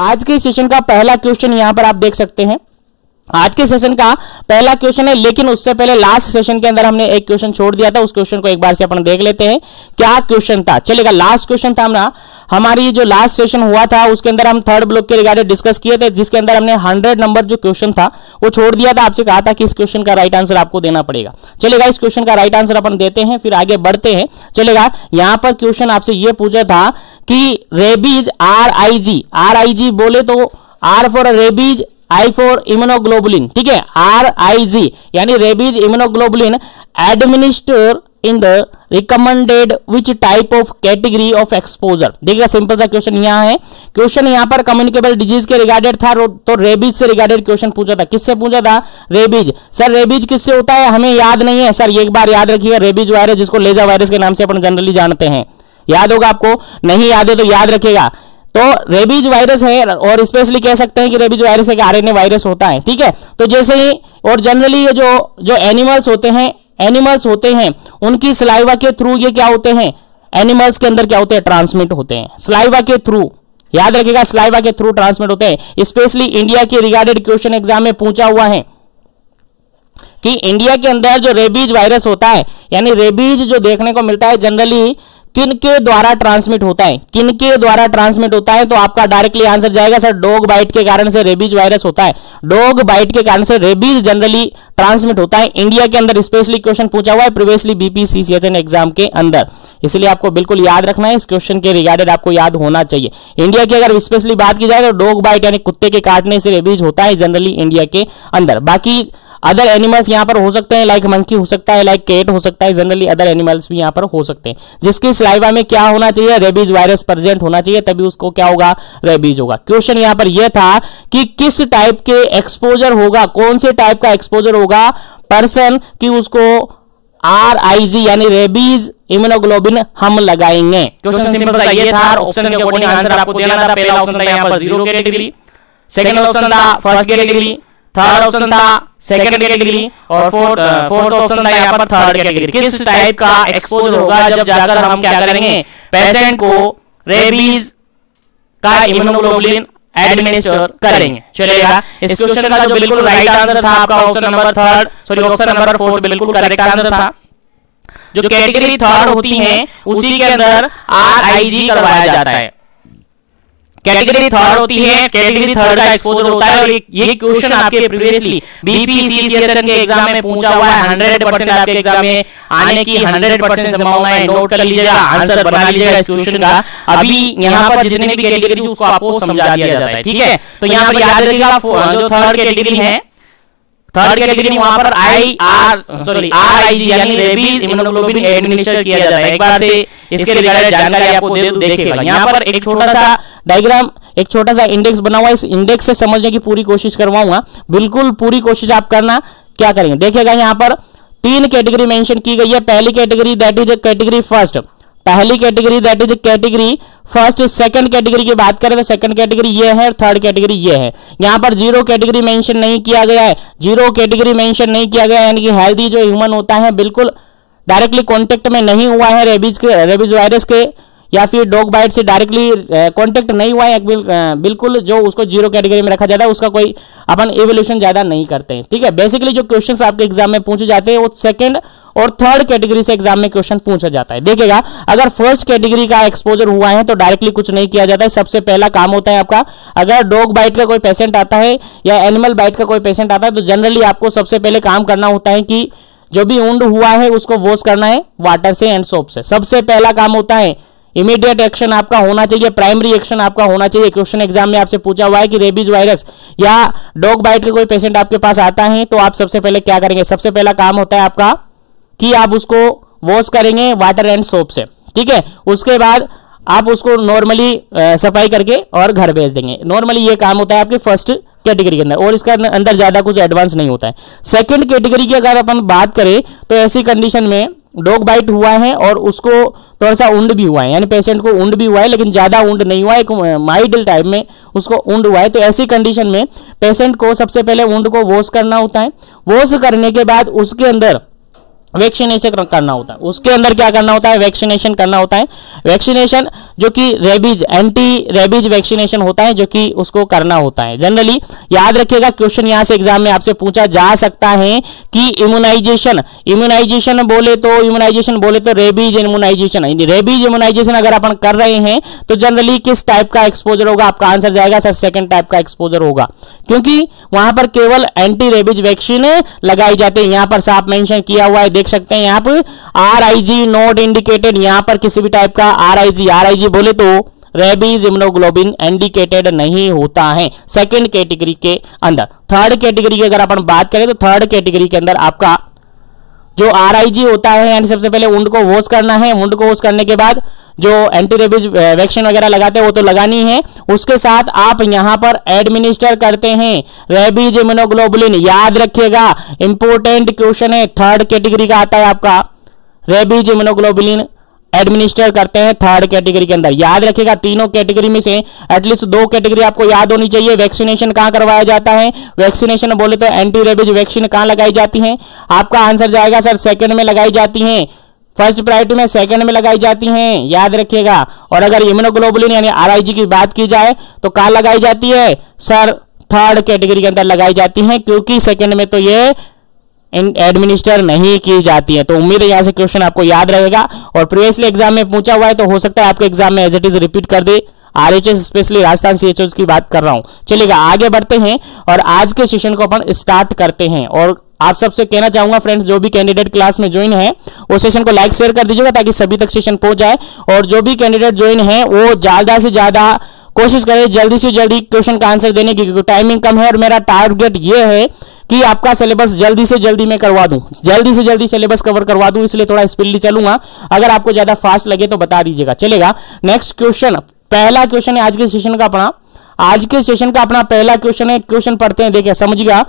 आज के सेशन का पहला क्वेश्चन यहां पर आप देख सकते हैं, आज के सेशन का पहला क्वेश्चन है, लेकिन उससे पहले लास्ट सेशन के अंदर हमने एक क्वेश्चन छोड़ दिया था, उस क्वेश्चन को एक बार से अपन देख लेते हैं क्या क्वेश्चन था। चलेगा, लास्ट क्वेश्चन था ना हमारी जो लास्ट सेशन हुआ था उसके अंदर हम थर्ड ब्लॉक के रिगार्डेड डिस्कस किए थे, जिसके अंदर हमने 100 नंबर जो क्वेश्चन था वो छोड़ दिया था, आपसे कहा था कि इस क्वेश्चन का राइट आंसर आपको देना पड़ेगा। चलेगा, इस क्वेश्चन का राइट आंसर अपन देते हैं, फिर आगे बढ़ते हैं। चलेगा, यहां पर क्वेश्चन आपसे ये पूछा था कि रेबीज RIG बोले तो R for rabies, I for immunoglobulin, ठीक है, RIG यानी rabies immunoglobulin administer in the recommended which type of category of exposure. देखिएगा, सिंपल सा क्वेश्चन यहाँ है, क्वेश्चन यहाँ पर कम्युनिकेबल डिजीज के रिगार्डेड था, तो रेबीज से रिगार्डेड क्वेश्चन पूछा था। किससे पूछा था? रेबीज। सर रेबीज किससे होता है हमें याद नहीं है। सर एक बार याद रखिएगा, रेबीज वायरस जिसको लेजा वायरस के नाम से अपन जनरली जानते हैं, याद होगा आपको, नहीं याद है तो याद रखिएगा। तो रेबीज वायरस है, और स्पेशली कह सकते हैं कि रेबीज वायरस एक RNA वायरस होता है, ठीक है। तो जैसे ही, और जनरली ये जो एनिमल्स होते हैं उनकी सलाइवा के थ्रू ये क्या होते हैं, एनिमल्स के अंदर क्या होते हैं, ट्रांसमिट होते हैं सलाइवा के थ्रू, याद रखिएगा, सलाइवा के थ्रू ट्रांसमिट होते हैं। स्पेशली इंडिया के रिगार्डेड क्वेश्चन एग्जाम में पूछा हुआ है कि इंडिया के अंदर जो रेबीज वायरस होता है, यानी रेबीज जो देखने को मिलता है जनरली किन के द्वारा ट्रांसमिट होता है, किन के द्वारा ट्रांसमिट होता है, तो आपका डायरेक्टली आंसर जाएगा सर डॉग बाइट के कारण से रेबीज वायरस होता है, डॉग बाइट के कारण से रेबीज जनरली ट्रांसमिट होता है। इंडिया के अंदर स्पेशली क्वेश्चन पूछा हुआ है प्रीवियसली BPCCHN एग्जाम के अंदर, इसलिए आपको बिल्कुल याद रखना है, इस क्वेश्चन के रिगार्डेड आपको याद होना चाहिए। इंडिया की अगर स्पेशली बात की जाए तो डॉग बाइट यानी कुत्ते के काटने से रेबीज होता है जनरली इंडिया के अंदर। बाकी अदर एनिमल्स यहां पर हो सकते हैं, लाइक मंकी हो सकता है, लाइक कैट हो सकता है, जनरली अदर एनिमल्स भी यहां पर हो सकते हैं जिसकी सलाइवा में क्या होना चाहिए, रेबीज वायरस प्रेजेंट होना चाहिए, तभी उसको क्या होगा, रेबीज होगा। क्वेश्चन यहां पर यह था कि किस टाइप के एक्सपोजर होगा, कौन से टाइप का एक्सपोजर होगा पर्सन की उसको RIG यानी रेबीज इम्यूनोग्लोबिन हम लगाएंगे। क्वेश्चन सिंपल सा ये था, ऑप्शन के अकॉर्डिंग आंसर आपको देना था। पहला ऑप्शन था यहां पर 0 कैटेगरी, सेकंड ऑप्शन था फर्स्ट कैटेगरी, थर्ड ऑप्शन था सेकंड कैटेगरी, और फोर्थ ऑप्शन था यहाँ पर थर्ड कैटेगरी। किस टाइप का एक्सपोजर होगा जब जाकर हम क्या करेंगे, पेशेंट को रेबीज का इम्यूनोग्लोबुलिन एडमिनिस्टर करेंगे। चलेगा, इस क्वेश्चन का जो बिल्कुल राइट आंसर था आपका ऑप्शन नंबर ऑप्शन नंबर 4 बिल्कुल करेक्ट आंसर था। जो कैटेगरी थर्ड होती है उसी के अंदर RIG करवाया जाता है, कैटेगरी थर्ड होती है, कैटेगरी थर्ड का एक्सपोजर होता है। और ये क्वेश्चन आपके प्रीवियसली BPCCHN के एग्जाम में पूछा हुआ है, 100% आपके एग्जाम में आने की 100% संभावना है। नोट कर लीजिएगा, आंसर बना लीजिएगा इस क्वेश्चन का। अभी यहाँ पर जितने भी कैटेगरी उसको आपको समझा दिया जाता है, ठीक है। तो यहाँ पर याद रखिएगा जो थर्ड कैटेगरी है, थर्ड कैटेगरी वहां पर RIG यानी रेबीज इम्यूनोग्लोबुलिन एडमिनिस्टर किया जाता है। एक बार से इसके रिगार्डेड जानकारी आपको दे दूं, देखिएगा यहाँ पर एक छोटा सा डायग्राम, एक छोटा सा इंडेक्स बना हुआ है, इस इंडेक्स से समझने की पूरी कोशिश करवाऊंगा, बिल्कुल पूरी कोशिश आप करना। क्या करेंगे, देखिएगा यहाँ पर 3 कैटेगरी मेंशन की गई है। पहली category that is category first, पहली category that is category first. Second category की बात करें तो सेकंड कैटेगरी ये है, थर्ड कैटेगरी ये है। यहाँ पर 0 कैटेगरी मेंशन नहीं किया गया है, 0 कैटेगरी मेंशन नहीं किया गया है, यानी कि हेल्दी जो ह्यूमन होता है बिल्कुल डायरेक्टली कांटेक्ट में नहीं हुआ है रेबीज वायरस के, या फिर डॉग बाइट से डायरेक्टली कांटेक्ट नहीं हुआ है, बिल्कुल जो उसको 0 कैटेगरी में रखा जाता है उसका कोई अपन एवोल्यूशन ज्यादा नहीं करते हैं, ठीक है। बेसिकली जो क्वेश्चंस आपके एग्जाम में पूछे जाते हैं वो सेकंड और थर्ड कैटेगरी से एग्जाम में क्वेश्चन पूछा जाता है। देखिएगा, अगर फर्स्ट कैटेगरी का एक्सपोजर हुआ है तो डायरेक्टली कुछ नहीं किया जाता है। सबसे पहला काम होता है आपका, अगर डॉग बाइट का कोई पेशेंट आता है या एनिमल बाइट का कोई पेशेंट आता है तो जनरली आपको सबसे पहले काम करना होता है कि जो भी वुंड हुआ है उसको वॉश करना है वाटर से एंड सोप से, सबसे पहला काम होता है। इमीडिएट एक्शन आपका होना चाहिए, प्राइमरी एक्शन आपका होना चाहिए। क्वेश्चन एग्जाम में आपसे पूछा हुआ है कि रेबीज वायरस या डॉग बाइट का कोई पेशेंट आपके पास आता है तो आप सबसे पहले क्या करेंगे, सबसे पहला काम होता है आपका कि आप उसको वॉश करेंगे वाटर एंड सोप से, ठीक है। उसके बाद आप उसको नॉर्मली सफाई करके और घर भेज देंगे। नॉर्मली ये काम होता है आपके फर्स्ट कैटेगरी के अंदर, और इसका अंदर ज्यादा कुछ एडवांस नहीं होता है। सेकंड कैटेगरी की अगर अपन बात करें तो ऐसी कंडीशन में डॉग बाइट हुआ है और उसको थोड़ा सा उंड भी हुआ है, यानी पेशेंट को उंड भी हुआ है लेकिन ज्यादा उंड नहीं हुआ है, एक माइल्ड टाइप में उसको उंड हुआ है। तो ऐसी कंडीशन में पेशेंट को सबसे पहले उंड को वॉश करना होता है। वॉश करने के बाद उसके अंदर वैक्सीनेशन करना होता है। उसके अंदर क्या करना होता है, वैक्सीनेशन करना होता है। वैक्सीनेशन जो कि रेबीज, एंटी रेबीज वैक्सीनेशन होता है, जो कि उसको करना होता है। जनरली याद रखिएगा, क्वेश्चन यहां से एग्जाम में आपसे पूछा जा सकता है कि इम्यूनाइजेशन, इम्यूनाइजेशन बोले तो रेबीज इम्यूनाइजेशन, रेबीज इम्यूनाइजेशन अगर अपन कर रहे हैं तो जनरली किस टाइप का एक्सपोजर होगा? आपका आंसर जाएगा सर सेकंड टाइप का एक्सपोजर होगा, क्योंकि वहां पर केवल एंटी रेबीज वैक्सीन लगाई जाती है। यहां पर साफ मेंशन किया हुआ है, देख सकते हैं यहाँ पर RIG नॉट इंडिकेटेड, यहां पर किसी भी टाइप का RIG बोले तो रेबीज इम्यूनोग्लोबिन इंडिकेटेड नहीं होता है सेकंड कैटेगरी के अंदर। थर्ड कैटेगरी की अगर अपन बात करें तो थर्ड कैटेगरी के अंदर आपका जो RIG होता है, यानी सबसे पहले वुंड को वॉश करना है, वुंड को वॉश करने के बाद जो एंटी रेबीज वैक्सीन वगैरह लगाते हैं वो तो लगानी है, उसके साथ आप यहां पर एडमिनिस्टर करते हैं रेबीज इम्यूनोग्लोबुलिन। याद रखिएगा, इंपॉर्टेंट क्वेश्चन है, थर्ड कैटेगरी का आता है आपका रेबीज इम्यूनोग्लोबुलिन एडमिनिस्टर करते हैं थर्ड कैटेगरी के अंदर। याद रखिएगा, तीनों कैटेगरी में से एटलीस्ट 2 कैटेगरी आपको याद होनी चाहिए। वैक्सीनेशन कहां करवाया जाता है? वैक्सीनेशन बोले तो एंटी रेबीज वैक्सीन कहां लगाई जाती है? आपका आंसर जाएगा सर सेकंड में लगाई जाती है, फर्स्ट प्रायोरिटी में, सेकंड में लगाई जाती हैं, याद रखिएगा। और अगर इम्यूनोग्लोबुलिन यानी RIG की बात की जाए तो कहां लगाई जाती है? सर थर्ड कैटेगरी के अंदर लगाई जाती है, क्योंकि सेकंड में तो ये एडमिनिस्टर नहीं की जाती है। तो उम्मीद है यहां से क्वेश्चन आपको याद रहेगा, और प्रीवियसली एग्जाम में पूछा हुआ है तो हो सकता है आपके एग्जाम में एज इट इज रिपीट कर दे। RHS स्पेशली राजस्थान CHOs की बात कर रहा हूं। चलिएगा आगे बढ़ते हैं और आज के सेशन को अपन स्टार्ट करते हैं। और आप सबसे कहना चाहूंगा फ्रेंड्स, जो भी कैंडिडेट क्लास में ज्वाइन है वो सेशन को लाइक शेयर कर दीजिएगा ताकि सभी तक सेशन पहुंच जाए। और जो भी कैंडिडेट ज्वाइन है वो ज्यादा से ज्यादा कोशिश करें जल्दी से जल्दी क्वेश्चन का आंसर देने की, क्योंकि टाइमिंग कम है और मेरा टारगेट ये है कि आपका सिलेबस जल्दी से जल्दी मैं करवा दूं, जल्दी से जल्दी सिलेबस कवर करवा दूं, इसलिए थोड़ा स्पीडली चलूंगा। अगर आपको ज्यादा फास्ट लगे तो बता दीजिएगा। चलेगा, नेक्स्ट क्वेश्चन, पहला क्वेश्चन है आज के सेशन का अपना, आज के सेशन का अपना पहला क्वेश्चन है। क्वेश्चन पढ़ते हैं, देखिए समझिएगा।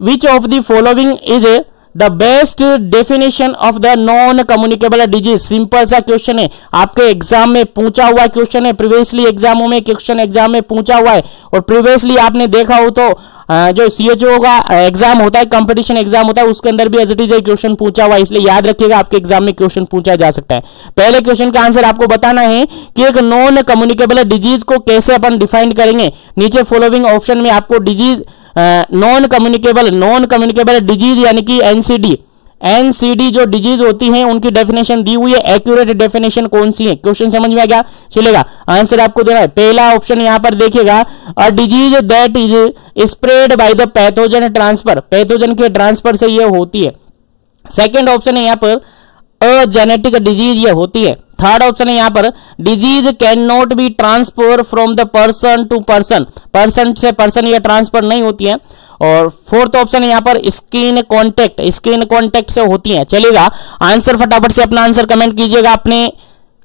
Which of the following is the best definition of the non communicable disease? Simple सा क्वेश्चन है, आपके एग्जाम में पूछा हुआ क्वेश्चन है, प्रीवियसली एग्जामों में क्वेश्चन एग्जाम में पूछा हुआ है। और प्रीवियसली आपने देखा हो तो जो CHO का एग्जाम होता है, कंपटीशन एग्जाम होता है, उसके अंदर भी एज इट इज क्वेश्चन पूछा हुआ है, इसलिए याद रखिएगा आपके एग्जाम में क्वेश्चन पूछा जा सकता है। पहले क्वेश्चन का आंसर आपको बताना है कि एक नॉन कम्युनिकेबल डिजीज को कैसे अपन डिफाइन करेंगे। नीचे फॉलोइंग ऑप्शन में आपको डिजीज नॉन कम्युनिकेबल डिजीज यानी कि NCD जो डिजीज होती हैं उनकी डेफिनेशन दी हुई है। एक्यूरेट डेफिनेशन कौन सी है? क्वेश्चन समझ में आ गया? चलेगा, आंसर आपको देना है। पहला ऑप्शन यहां पर देखिएगा, a disease that is spread by the pathogen transfer, pathogen के ट्रांसफर से ये होती है। सेकेंड ऑप्शन है यहां पर अ जेनेटिक डिजीज ये होती है। थर्ड ऑप्शन है यहां पर disease can not be transfer from the person to person, person से पर्सन ये ट्रांसफर नहीं होती है। और फोर्थ ऑप्शन है यहां पर स्किन कांटेक्ट से होती है। चलेगा, आंसर फटाफट से अपना आंसर कमेंट कीजिएगा अपने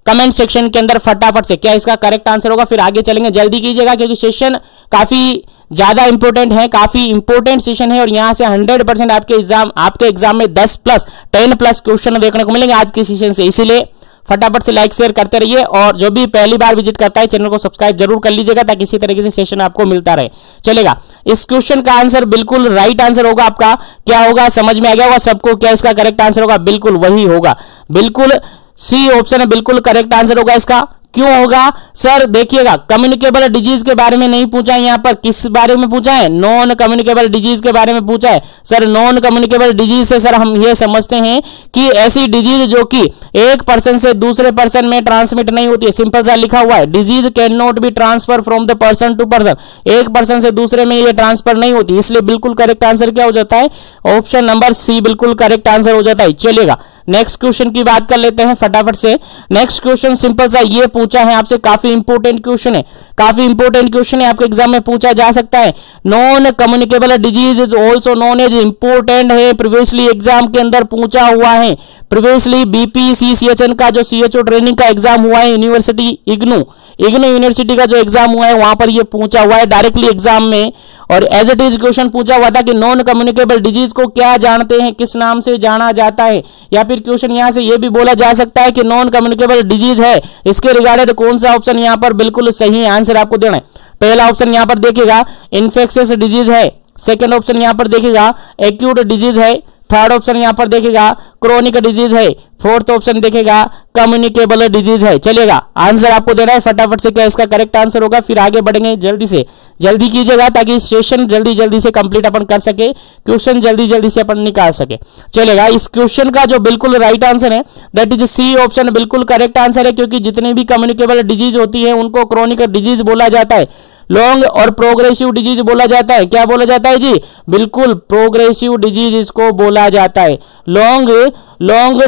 कमेंट सेक्शन के अंदर फटाफट से, क्या इसका करेक्ट आंसर होगा, फिर आगे चलेंगे। जल्दी कीजिएगा क्योंकि सेशन काफी ज्यादा इंपॉर्टेंट है, काफी इंपॉर्टेंट सेशन है और यहां से 100% आपके एग्जाम में 10+ क्वेश्चन देखने को मिलेंगे आज के सेशन से। इसीलिए फटाफट से लाइक शेयर करते रहिए, और जो भी पहली बार विजिट करता है चैनल को सब्सक्राइब जरूर कर लीजिएगा ताकि इसी तरीके से सेशन आपको मिलता रहे। चलेगा, इस क्वेश्चन का आंसर बिल्कुल राइट आंसर होगा आपका। क्या होगा, समझ में आ गया होगा सबको? क्या इसका करेक्ट आंसर होगा? बिल्कुल वही होगा, बिल्कुल C ऑप्शन है, बिल्कुल करेक्ट आंसर होगा इसका। क्यों होगा सर? देखिएगा, कम्युनिकेबल डिजीज के बारे में नहीं पूछा है, यहां पर किस बारे में पूछा है? नॉन कम्युनिकेबल डिजीज के बारे में पूछा है। सर नॉन कम्युनिकेबल डिजीज से सर हम ये समझते हैं कि ऐसी डिजीज जो कि एक पर्सन से दूसरे पर्सन में ट्रांसमिट नहीं होती है। सिंपल सा लिखा हुआ है, disease can not be transfer from the person to person, एक पर्सन से दूसरे में ये ट्रांसफर नहीं होती, इसलिए बिल्कुल करेक्ट आंसर क्या हो जाता है? ऑप्शन नंबर C बिल्कुल करेक्ट आंसर हो जाता है। चलिएगा, नेक्स्ट क्वेश्चन की बात कर लेते हैं फटाफट से। नेक्स्ट क्वेश्चन सिंपल सा ये पूछा है आपसे, काफी इंपॉर्टेंट क्वेश्चन है, काफी इंपॉर्टेंट क्वेश्चन है, आपके एग्जाम में पूछा जा सकता है। Non communicable disease is also known as, important है, प्रीवियसली एग्जाम के अंदर पूछा हुआ है। प्रीवियसली BPCCHN का जो CHO ट्रेनिंग का एग्जाम हुआ है, यूनिवर्सिटी इग्नू यूनिवर्सिटी का जो एग्जाम हुआ है वहां पर ये पूछा हुआ है डायरेक्टली एग्जाम में, और एज इट इज क्वेश्चन पूछा हुआ था कि नॉन कम्युनिकेबल डिजीज को क्या जानते हैं, किस नाम से जाना जाता है। या फिर क्वेश्चन यहां से ये भी बोला जा सकता है कि नॉन कम्युनिकेबल डिजीज है, इसके रिगार्डेड कौन सा ऑप्शन यहां पर बिल्कुल सही आंसर आपको देना है। पहला ऑप्शन यहां पर देखिएगा इन्फेक्शियस डिजीज है, सेकेंड ऑप्शन यहां पर देखिएगा एक्यूट डिजीज है, थर्ड ऑप्शन यहाँ पर देखेगा क्रोनिक डिजीज है, फोर्थ ऑप्शन देखेगा कम्युनिकेबल डिजीज है। चलेगा, आंसर आपको देना है फटाफट से, क्या इसका करेक्ट आंसर होगा। फिर आगे बढ़ेंगे, जल्दी से जल्दी कीजिएगा ताकि सेशन जल्दी जल्दी से कंप्लीट अपन कर सके, क्वेश्चन जल्दी जल्दी से अपन निकाल सके। चलेगा, इस क्वेश्चन का जो बिल्कुल राइट आंसर है दैट इज सी ऑप्शन बिल्कुल करेक्ट आंसर है, क्योंकि जितनी भी कम्युनिकेबल डिजीज होती है उनको क्रोनिक डिजीज बोला जाता है, लॉन्ग और प्रोग्रेसिव डिजीज बोला जाता है। क्या बोला जाता है जी? बिल्कुल प्रोग्रेसिव डिजीज इसको बोला जाता है। लॉन्ग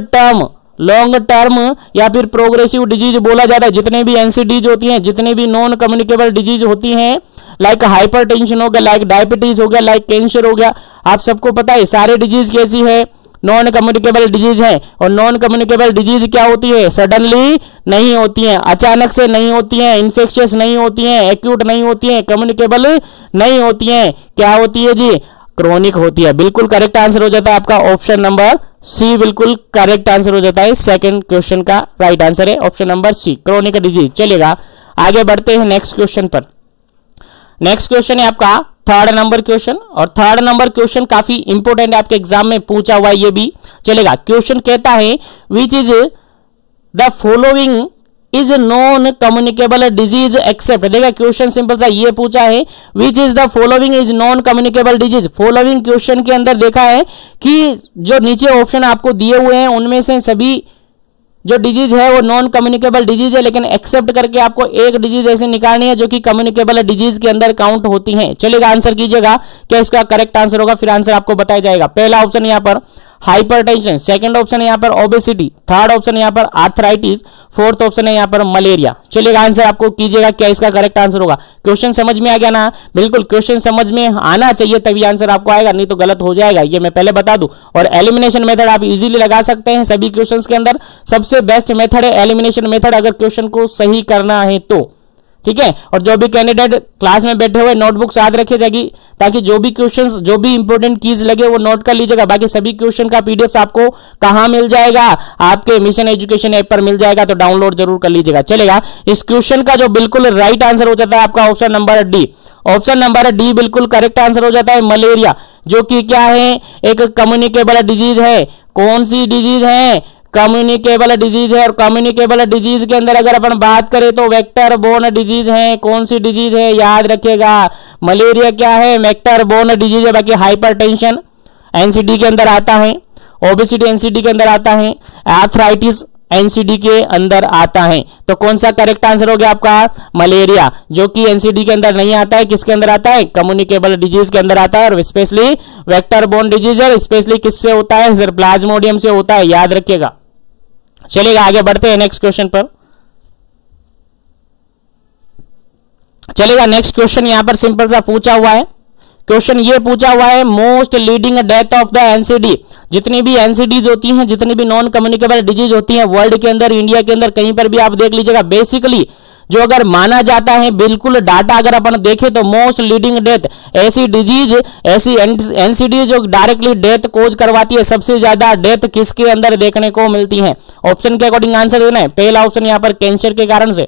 टर्म या फिर प्रोग्रेसिव डिजीज बोला जाता है। जितने भी एनसीडीज होती हैं, जितने भी नॉन कम्युनिकेबल डिजीज होती हैं, लाइक हाइपरटेंशन हो गया, लाइक डायबिटीज हो गया, लाइक कैंसर हो गया, आप सबको पता है सारे डिजीज कैसी है, नॉन कम्युनिकेबल डिजीज है। और नॉन कम्युनिकेबल डिजीज क्या होती है? सडनली नहीं होती है, अचानक से नहीं होती है, इन्फेक्शियस नहीं होती है, एक्यूट नहीं होती है, कम्युनिकेबल नहीं होती है। क्या होती है जी? क्रोनिक होती है। बिल्कुल करेक्ट आंसर हो जाता है आपका ऑप्शन नंबर सी, बिल्कुल करेक्ट आंसर हो जाता है। सेकंड क्वेश्चन का राइट आंसर है option number C, chronic disease. चलेगा, आगे बढ़ते हैं नेक्स्ट क्वेश्चन पर। नेक्स्ट क्वेश्चन है आपका थर्ड नंबर क्वेश्चन, और थर्ड नंबर क्वेश्चन काफी इंपोर्टेंट है, आपके एग्जाम में पूछा हुआ है ये भी। चलेगा, क्वेश्चन कहता है which is the following is non communicable disease accept. देखा, क्वेश्चन सिंपल सा ये पूछा है which is the following is non communicable disease. Following question के अंदर देखा है कि जो नीचे ऑप्शन आपको दिए हुए हैं उनमें से सभी जो डिजीज है वो नॉन कम्युनिकेबल डिजीज है, लेकिन एक्सेप्ट करके आपको एक डिजीज ऐसे निकालनी है जो कि कम्युनिकेबल डिजीज के अंदर काउंट होती है। चलेगा, आंसर कीजिएगा क्या इसका करेक्ट आंसर होगा, फिर आंसर आपको बताया जाएगा। पहला ऑप्शन यहाँ पर हाइपरटेंशन, सेकंड ऑप्शन है यहाँ पर ओबेसिटी, थर्ड ऑप्शन है यहाँ पर आर्थराइटिस, फोर्थ ऑप्शन है यहाँ पर मलेरिया। चलेगा, आंसर आपको कीजिएगा क्या इसका करेक्ट आंसर होगा। क्वेश्चन समझ में आ गया ना? बिल्कुल क्वेश्चन समझ में आना चाहिए तभी आंसर आपको आएगा, नहीं तो गलत हो जाएगा, ये मैं पहले बता दूं। और एलिमिनेशन मेथड आप इजीली लगा सकते हैं सभी क्वेश्चंस के अंदर। सबसे बेस्ट मेथड है एलिमिनेशन मेथड, अगर क्वेश्चन को सही करना है तो। ठीक है, और जो भी कैंडिडेट क्लास में बैठे हुए नोटबुक साथ रखी जाएगी ताकि जो भी क्वेश्चंस, जो भी इंपॉर्टेंट कीज लगे वो नोट कर लीजिएगा। बाकी सभी क्वेश्चन का पीडीएफ आपको कहां मिल जाएगा? आपके मिशन एजुकेशन ऐप पर मिल जाएगा, तो डाउनलोड जरूर कर लीजिएगा। चलेगा, इस क्वेश्चन का जो बिल्कुल राइट आंसर हो जाता है आपका option number D. Option number D बिल्कुल करेक्ट आंसर हो जाता है, मलेरिया, जो कि क्या है? एक कम्युनिकेबल डिजीज है। कौन सी डिजीज है? कम्युनिकेबल डिजीज है। और कम्युनिकेबल डिजीज के अंदर अगर अपन बात करें तो वेक्टर बोर्न डिजीज है। कौन सी डिजीज है? याद रखिएगा, मलेरिया क्या है? वेक्टर बोर्न डिजीज है। बाकी हाइपरटेंशन एनसीडी के अंदर आता है, ओबेसिटी एनसीडी के अंदर आता है, आर्थराइटिस एनसीडी के अंदर आता है। तो कौन सा करेक्ट आंसर हो गया आपका? मलेरिया, जो कि एनसीडी के अंदर नहीं आता है। किसके अंदर आता है? कम्युनिकेबल डिजीज के अंदर आता है, और स्पेशली वेक्टर बोर्न डिजीज है। स्पेशली किससे होता है? सर प्लाज्मोडियम से होता है, याद रखिएगा। चलिएगा, आगे बढ़ते हैं नेक्स्ट क्वेश्चन पर। चलेगा, नेक्स्ट क्वेश्चन यहां पर सिंपल सा पूछा हुआ है। क्वेश्चन ये पूछा हुआ है most leading death of the NCD. जितनी भी एनसीडीज होती हैं, जितनी भी नॉन कम्युनिकेबल डिजीज होती हैं वर्ल्ड के अंदर, इंडिया के अंदर, कहीं पर भी आप देख लीजिएगा, बेसिकली जो अगर माना जाता है, बिल्कुल डाटा अगर अपन देखें तो मोस्ट लीडिंग डेथ, ऐसी डिजीज, ऐसी एनसीडी जो डायरेक्टली डेथ कोज करवाती है, सबसे ज्यादा डेथ किसके अंदर देखने को मिलती है? ऑप्शन के अकॉर्डिंग आंसर देना है। पहला ऑप्शन यहाँ पर कैंसर के कारण से,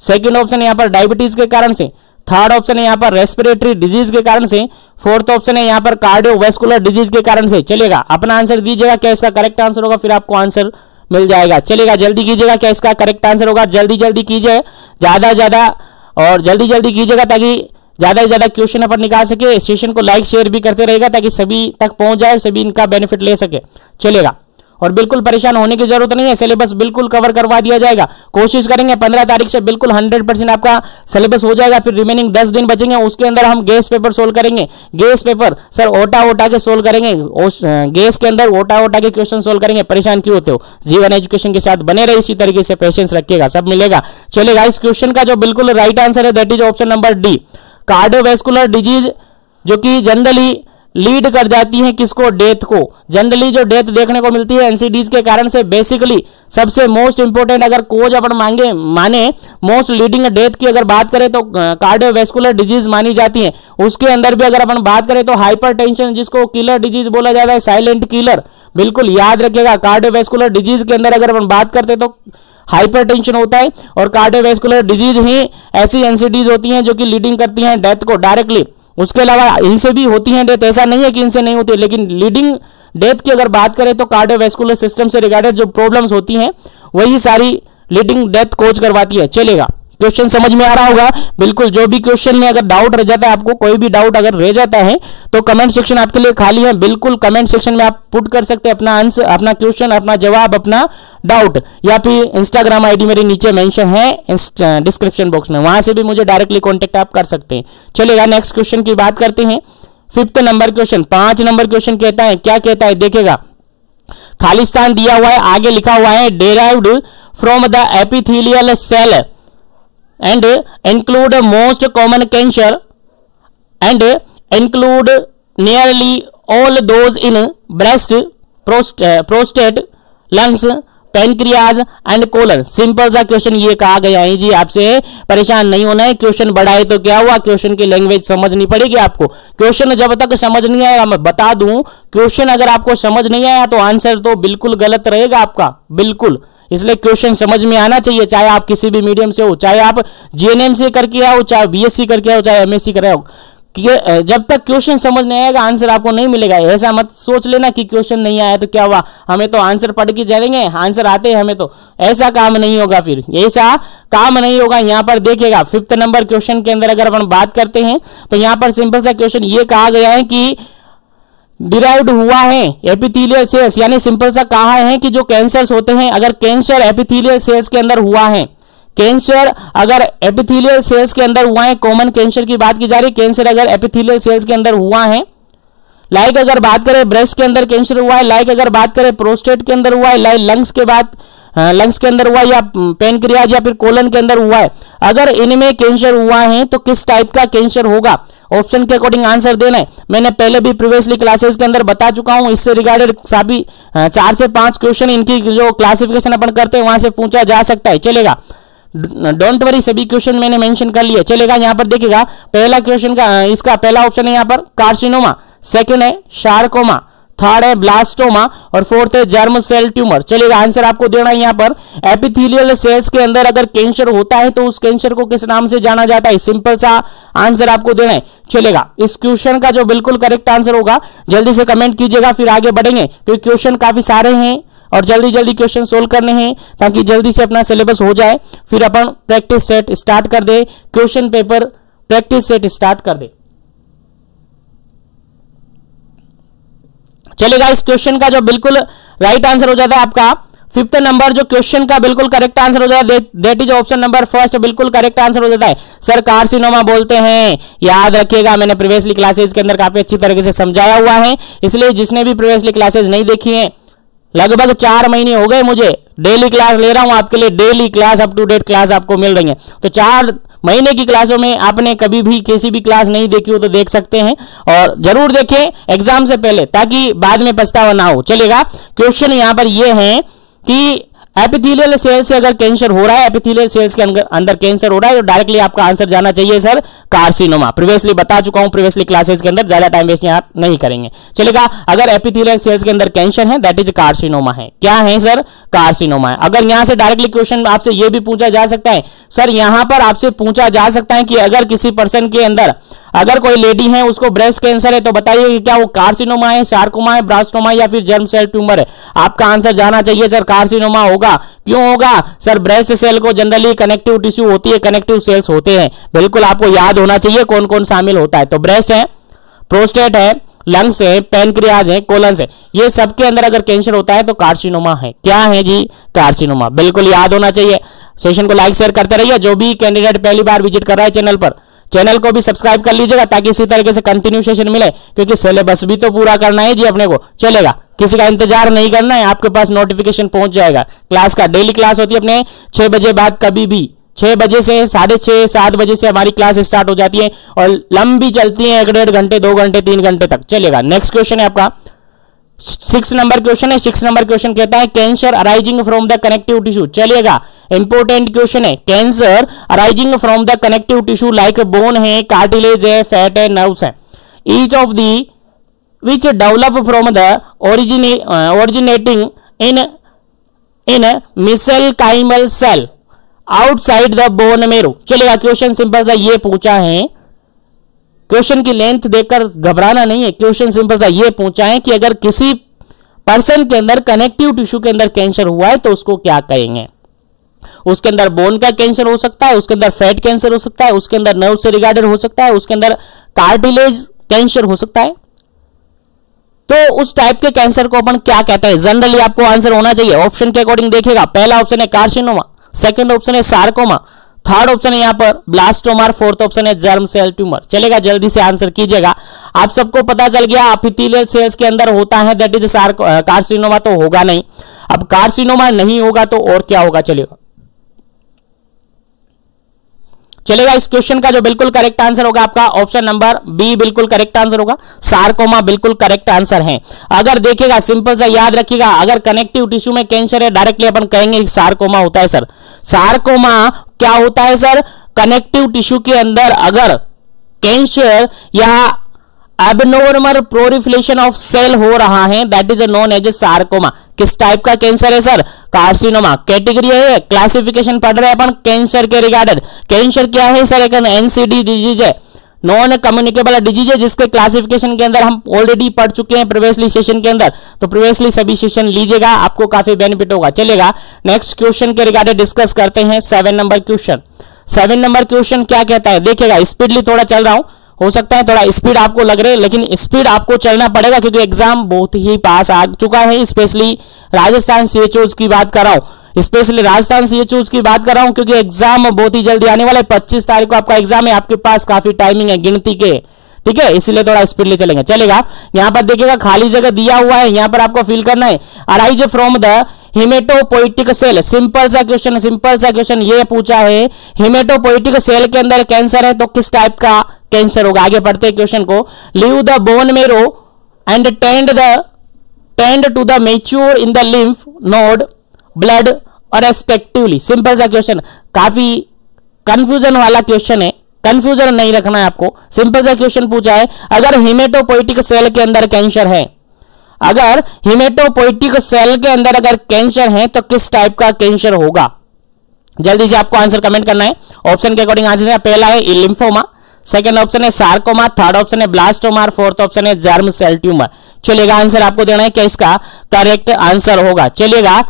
सेकंड ऑप्शन यहाँ पर डायबिटीज के कारण से, थर्ड ऑप्शन है यहाँ पर रेस्पिरेटरी डिजीज के कारण से, फोर्थ ऑप्शन है यहाँ पर कार्डियोवैस्कुलर डिजीज के कारण से। चलेगा, अपना आंसर दीजिएगा क्या इसका करेक्ट आंसर होगा, फिर आपको आंसर मिल जाएगा। चलेगा, जल्दी कीजिएगा क्या इसका करेक्ट आंसर होगा, जल्दी जल्दी कीजिए, ज्यादा और जल्दी कीजिएगा ताकि ज्यादा से ज्यादा क्वेश्चन अपन निकाल सके। सेशन को लाइक शेयर भी करते रहेगा ताकि सभी तक पहुंच जाए, सभी इनका बेनिफिट ले सके। चलेगा, और बिल्कुल परेशान होने की जरूरत नहीं है, सिलेबस बिल्कुल कवर करवा दिया जाएगा। कोशिश करेंगे 15 तारीख से बिल्कुल 100% आपका सिलेबस हो जाएगा। फिर रिमेनिंग 10 दिन बचेंगे, उसके अंदर हम गेस पेपर सोल्व करेंगे। गेस पेपर सर ओटा के सोल्व करेंगे, गेस के अंदर ओटा के क्वेश्चन सोल्व करेंगे। परेशान क्यों होते हो? जीवन एजुकेशन के साथ बने रहे, इसी तरीके से पेशेंस रखिएगा, सब मिलेगा। चलेगा, इस क्वेश्चन का जो बिल्कुल राइट आंसर है that is option number D, cardiovascular disease, जो कि जनरली लीड कर जाती है किसको? डेथ को। जनरली जो डेथ देखने को मिलती है एनसीडीज के कारण से, बेसिकली सबसे मोस्ट इंपोर्टेंट अगर कोज अपन माने मोस्ट लीडिंग डेथ की अगर बात करें तो कार्डियोवैस्कुलर डिजीज मानी जाती है। उसके अंदर भी अगर अपन बात करें तो हाइपरटेंशन, जिसको किलर डिजीज बोला जाता है, साइलेंट किलर, बिल्कुल याद रखिएगा। कार्डियोवैस्कुलर डिजीज के अंदर अगर अपन बात करते तो हाइपरटेंशन होता है, और कार्डियोवैस्कुलर डिजीज ही ऐसी एनसीडीज होती हैं जो कि लीडिंग करती हैं डेथ को डायरेक्टली। उसके अलावा इनसे भी होती हैं डेथ, ऐसा नहीं है कि इनसे नहीं होती, लेकिन लीडिंग डेथ की अगर बात करें तो कार्डियोवैस्कुलर सिस्टम से रिगार्डेड जो प्रॉब्लम्स होती हैं वही सारी लीडिंग डेथ कोज करवाती है। चलेगा, क्वेश्चन समझ में आ रहा होगा बिल्कुल। जो भी क्वेश्चन में अगर डाउट रह जाता है, आपको कोई भी डाउट अगर रह जाता है तो कमेंट सेक्शन आपके लिए खाली है, बिल्कुल कमेंट सेक्शन में आप पुट कर सकते हैं अपना आंसर, अपना क्वेश्चन, अपना जवाब, अपना डाउट, या फिर इंस्टाग्राम आईडी मेरे नीचे मेंशन है डिस्क्रिप्शन बॉक्स में, वहां से भी मुझे डायरेक्टली कॉन्टेक्ट आप कर सकते हैं। चलेगा, नेक्स्ट क्वेश्चन की बात करते हैं। 5th number question, 5 number question कहता है, क्या कहता है देखिएगा, खाली स्थान दिया हुआ है, आगे लिखा हुआ है derived from the epithelial cell and include most common cancer and include nearly all those in breast, prostate, lungs, pancreas and colon. Simple सा क्वेश्चन ये कहा गया है जी, आपसे परेशान नहीं होना है। क्वेश्चन बढ़ाए तो क्या हुआ, क्वेश्चन की लैंग्वेज समझनी पड़ेगी आपको। क्वेश्चन जब तक समझ नहीं आया, मैं बता दूं, क्वेश्चन अगर आपको समझ नहीं आया तो आंसर तो बिल्कुल गलत रहेगा आपका, बिल्कुल। इसलिए क्वेश्चन समझ में आना चाहिए, चाहे आप किसी भी मीडियम से हो, चाहे आप जीएनएम से करके आओ, चाहे बीएससी करके आओ, चाहे एमएससी करे हो, जब तक क्वेश्चन समझ नहीं आएगा आंसर आपको नहीं मिलेगा। ऐसा मत सोच लेना कि क्वेश्चन नहीं आया तो क्या हुआ, हमें तो आंसर पढ़ के चलेंगे, आंसर आते हैं हमें तो, ऐसा काम नहीं होगा, फिर ऐसा काम नहीं होगा। यहाँ पर देखिएगा 5th नंबर क्वेश्चन के अंदर अगर अपन बात करते हैं तो यहाँ पर सिंपल सा क्वेश्चन ये कहा गया है कि डिराइव्ड हुआ है एपिथेलियल सेल्स, यानी सिंपल सा कहा है कि जो कैंसर्स होते हैं, अगर कैंसर एपिथेलियल सेल्स के अंदर हुआ है, कैंसर अगर एपिथेलियल सेल्स के अंदर हुआ है, कॉमन कैंसर की बात की जा रही है, कैंसर अगर एपिथेलियल सेल्स के अंदर हुआ है, लाइक अगर बात करें ब्रेस्ट के अंदर कैंसर हुआ है, लाइक अगर बात करें प्रोस्टेट के अंदर हुआ है, लाइक लंग्स के अंदर हुआ है, या पैनक्रियाज या फिर कोलन के अंदर हुआ है, अगर इनमें कैंसर हुआ है तो किस टाइप का कैंसर होगा, ऑप्शन के अकॉर्डिंग आंसर देना है। मैंने पहले भी प्रीवियसली क्लासेस के अंदर बता चुका हूं, इससे रिगार्डेड सभी 4 से 5 क्वेश्चन इनकी जो क्लासिफिकेशन अपन करते हैं वहां से पूछा जा सकता है। चलेगा, डोंट वरी, सभी क्वेश्चन मैंने मेंशन कर लिया। चलेगा, यहाँ पर देखिएगा पहला क्वेश्चन का इसका पहला ऑप्शन है यहाँ पर कार्सिनोमा, सेकंड है शार्कोमा, थर्ड है ब्लास्टोमा और फोर्थ है जर्म सेल ट्यूमर। चलेगा, आंसर आपको देना है यहाँ पर एपिथेलियल सेल्स के अंदर अगर कैंसर होता है तो उस कैंसर को किस नाम से जाना जाता है, सिंपल सा आंसर आपको देना है। चलेगा, इस क्वेश्चन का जो बिल्कुल करेक्ट आंसर होगा जल्दी से कमेंट कीजिएगा, फिर आगे बढ़ेंगे क्योंकि क्वेश्चन काफी सारे हैं और जल्दी जल्दी क्वेश्चन सोल्व करने हैं ताकि जल्दी से अपना सिलेबस हो जाए, फिर अपन प्रैक्टिस सेट स्टार्ट कर दे, question paper practice set start कर दे। चलेगा, इस क्वेश्चन का जो बिल्कुल राइट आंसर हो जाता है आपका 5th नंबर, जो क्वेश्चन का बिल्कुल करेक्ट आंसर हो जाता है that is option number first, बिल्कुल करेक्ट आंसर हो जाता है सर, कार्सिनोमा बोलते हैं। याद रखिएगा, मैंने प्रीवियसली क्लासेस के अंदर काफी अच्छी तरीके से समझाया हुआ है, इसलिए जिसने भी प्रीवियसली क्लासेस नहीं देखी है, लगभग 4 महीने हो गए मुझे डेली क्लास ले रहा हूं आपके लिए, daily class up to date class आपको मिल रही है, तो 4 महीने की क्लासों में आपने कभी भी किसी भी क्लास नहीं देखी हो तो देख सकते हैं, और जरूर देखें एग्जाम से पहले ताकि बाद में पछतावा ना हो। चलेगा, क्वेश्चन यहां पर यह है कि एपिथेलियल सेल से अगर कैंसर हो रहा है, एपिथेलियल सेल्स के अंदर कैंसर हो रहा है तो डायरेक्टली आपका आंसर जाना चाहिए सर कार्सिनोमा। प्रीवियसली बता चुका हूं प्रीवियसली क्लासेस के अंदर, ज्यादा टाइम वेस्ट यहां नहीं करेंगे। चलेगा, अगर एपिथेलियल सेल्स के अंदर कैंसर है दैट इज कार्सिनोमा है। क्या है सर, कार्सिनोमा है। अगर यहां से डायरेक्टली क्वेश्चन आपसे यह भी पूछा जा सकता है सर, यहां पर आपसे पूछा जा सकता है कि अगर किसी पर्सन के अंदर, अगर कोई लेडी है उसको ब्रेस्ट कैंसर है तो बताइए कि क्या वो कार्सिनोमा है, सार्कोमा है, ब्लास्टोमा या फिर जर्म सेल ट्यूमर है। आपका आंसर जाना चाहिए सर कार्सिनोमा होगा। क्यों होगा सर, ब्रेस्ट सेल को जनरली कनेक्टिव टिश्यू होती है, कनेक्टिव सेल्स होते हैं, बिल्कुल आपको याद होना चाहिए कौन कौन शामिल होता है। तो ब्रेस्ट है, प्रोस्टेट है, लंग्स है, पैनक्रियाज है, कोलन है, ये सबके अंदर अगर कैंसर होता है तो कार्सिनोमा है। क्या है जी, कार्सिनोमा, बिल्कुल याद होना चाहिए। सेशन को लाइक शेयर करते रहिए। जो भी कैंडिडेट पहली बार विजिट कर रहा है चैनल पर, चैनल को भी सब्सक्राइब कर लीजिएगा ताकि इसी तरीके से कंटिन्यू सेशन मिले, क्योंकि सिलेबस भी तो पूरा करना है जी अपने को। चलेगा, किसी का इंतजार नहीं करना है, आपके पास नोटिफिकेशन पहुंच जाएगा क्लास का। डेली क्लास होती है अपने 6 बजे बाद, कभी भी 6 बजे से 6:30 7 बजे से हमारी क्लास स्टार्ट हो जाती है और लंबी चलती है 1-1.5 घंटे 2 घंटे 3 घंटे तक। चलेगा, नेक्स्ट क्वेश्चन है आपका 6 नंबर क्वेश्चन है। 6 नंबर क्वेश्चन कहता है cancer arising from the connective tissue. चलिएगा, इंपोर्टेंट क्वेश्चन है, cancer arising from the connective tissue like bone है, कार्टिलेज है, फैट है, नर्व्स है, each of the which develop from the originating in mesenchymal cell outside the bone marrow। चलेगा, question simple सा ये पूछा है, क्वेश्चन की लेंथ देखकर घबराना नहीं है, क्वेश्चन सिंपल सा ये पूछा है कि अगर किसी पर्सन के अंदर कनेक्टिव टिश्यू के अंदर कैंसर हुआ है तो उसको क्या कहेंगे? उसके अंदर बोन का कैंसर हो सकता है, उसके अंदर फैट कैंसर हो सकता है, उसके अंदर नर्व से रिगार्डेड हो सकता है, उसके अंदर कार्टिलेज कैंसर हो सकता है। तो उस टाइप के कैंसर को अपन क्या कहते हैं? जनरली आपको आंसर होना चाहिए ऑप्शन के अकॉर्डिंग देखिएगा। पहला ऑप्शन है कार्सिनोमा, सेकंड ऑप्शन है सार्कोमा, थर्ड ऑप्शन है यहां पर ब्लास्टोमा, फोर्थ ऑप्शन है जर्म सेल ट्यूमर। चलेगा, जल्दी से आंसर कीजिएगा। आप सबको पता चल गया एपिथेलियल सेल्स के अंदर होता है, दैट इज कार्सिनोमा तो होगा नहीं। अब कार्सिनोमा नहीं होगा तो और क्या होगा? चलेगा, इस क्वेश्चन का जो बिल्कुल करेक्ट आंसर होगा आपका ऑप्शन नंबर बी बिल्कुल करेक्ट आंसर होगा, सार्कोमा बिल्कुल करेक्ट आंसर है। अगर देखिएगा, सिंपल सा याद रखिएगा, अगर कनेक्टिव टिश्यू में कैंसर है डायरेक्टली अपन कहेंगे सार्कोमा होता है सर। सार्कोमा क्या होता है सर? कनेक्टिव टिश्यू के अंदर अगर कैंसर या एबनॉर्मल प्रोलिफरेशन ऑफ सेल हो रहा है, that is known as sarcoma. किस टाइप का कैंसर है सर? कार्सिनोमा। कैटेगरी है, क्लासिफिकेशन पढ़ रहे हैं अपन कैंसर के रिगार्डेड। कैंसर क्या है सर? एक एनसीडी डिजीज है, नॉन कम्युनिकेबल डिजीज है, जिसके क्लासिफिकेशन के अंदर हम ऑलरेडी पढ़ चुके हैं प्रीवियसली सेशन के अंदर। तो प्रीवियसली सभी सेशन लीजिएगा, आपको काफी बेनिफिट होगा। चलेगा, नेक्स्ट क्वेश्चन के रिगार्डेड डिस्कस करते हैं। 7 नंबर क्वेश्चन। 7 नंबर क्वेश्चन क्या कहता है? देखिएगा, स्पीडली थोड़ा चल रहा हूं, हो सकता है थोड़ा स्पीड आपको लग रहे, लेकिन स्पीड आपको चलना पड़ेगा क्योंकि एग्जाम बहुत ही पास आ चुका है। स्पेशली राजस्थान सीएचओज की बात कर रहा हूं, स्पेशली राजस्थान सीएचओज की बात कर रहा हूं क्योंकि एग्जाम बहुत ही जल्दी आने वाला है। 25 तारीख को आपका एग्जाम है, आपके पास काफी टाइमिंग है गिनती के, ठीक है, इसीलिए थोड़ा स्पीडली चलेंगे। चलेगा, यहां पर देखिएगा खाली जगह दिया हुआ है, यहां पर आपको फिल करना है। Arise from the hematopoietic cell. Simple सा क्वेश्चन ये पूछा है, हिमेटोपोइटिक सेल के अंदर कैंसर है तो किस टाइप का कैंसर होगा? आगे बढ़ते हैं क्वेश्चन को। Leave the bone marrow and tend to the mature in the lymph node blood और रेस्पेक्टिवली। सिंपल सा क्वेश्चन, काफी कंफ्यूजन वाला क्वेश्चन है, कंफ्यूजन नहीं रखना है आपको। सिंपल सा क्वेश्चन पूछा है, अगर हिमेटोपोइटिक सेल के अंदर कैंसर है, अगर हिमेटोपोइटिक सेल के अंदर अगर कैंसर है तो किस टाइप का कैंसर होगा? जल्दी से आपको आंसर कमेंट करना है, ऑप्शन के अकॉर्डिंग आंसर है। पहला है लिम्फोमा, सेकंड ऑप्शन है सार्कोमा, थर्ड ऑप्शन है ब्लास्टोमा, फोर्थ ऑप्शन है जर्म सेल ट्यूमर। चलिएगा, आंसर आपको देना है क्या इसका करेक्ट आंसर होगा। चलिएगा,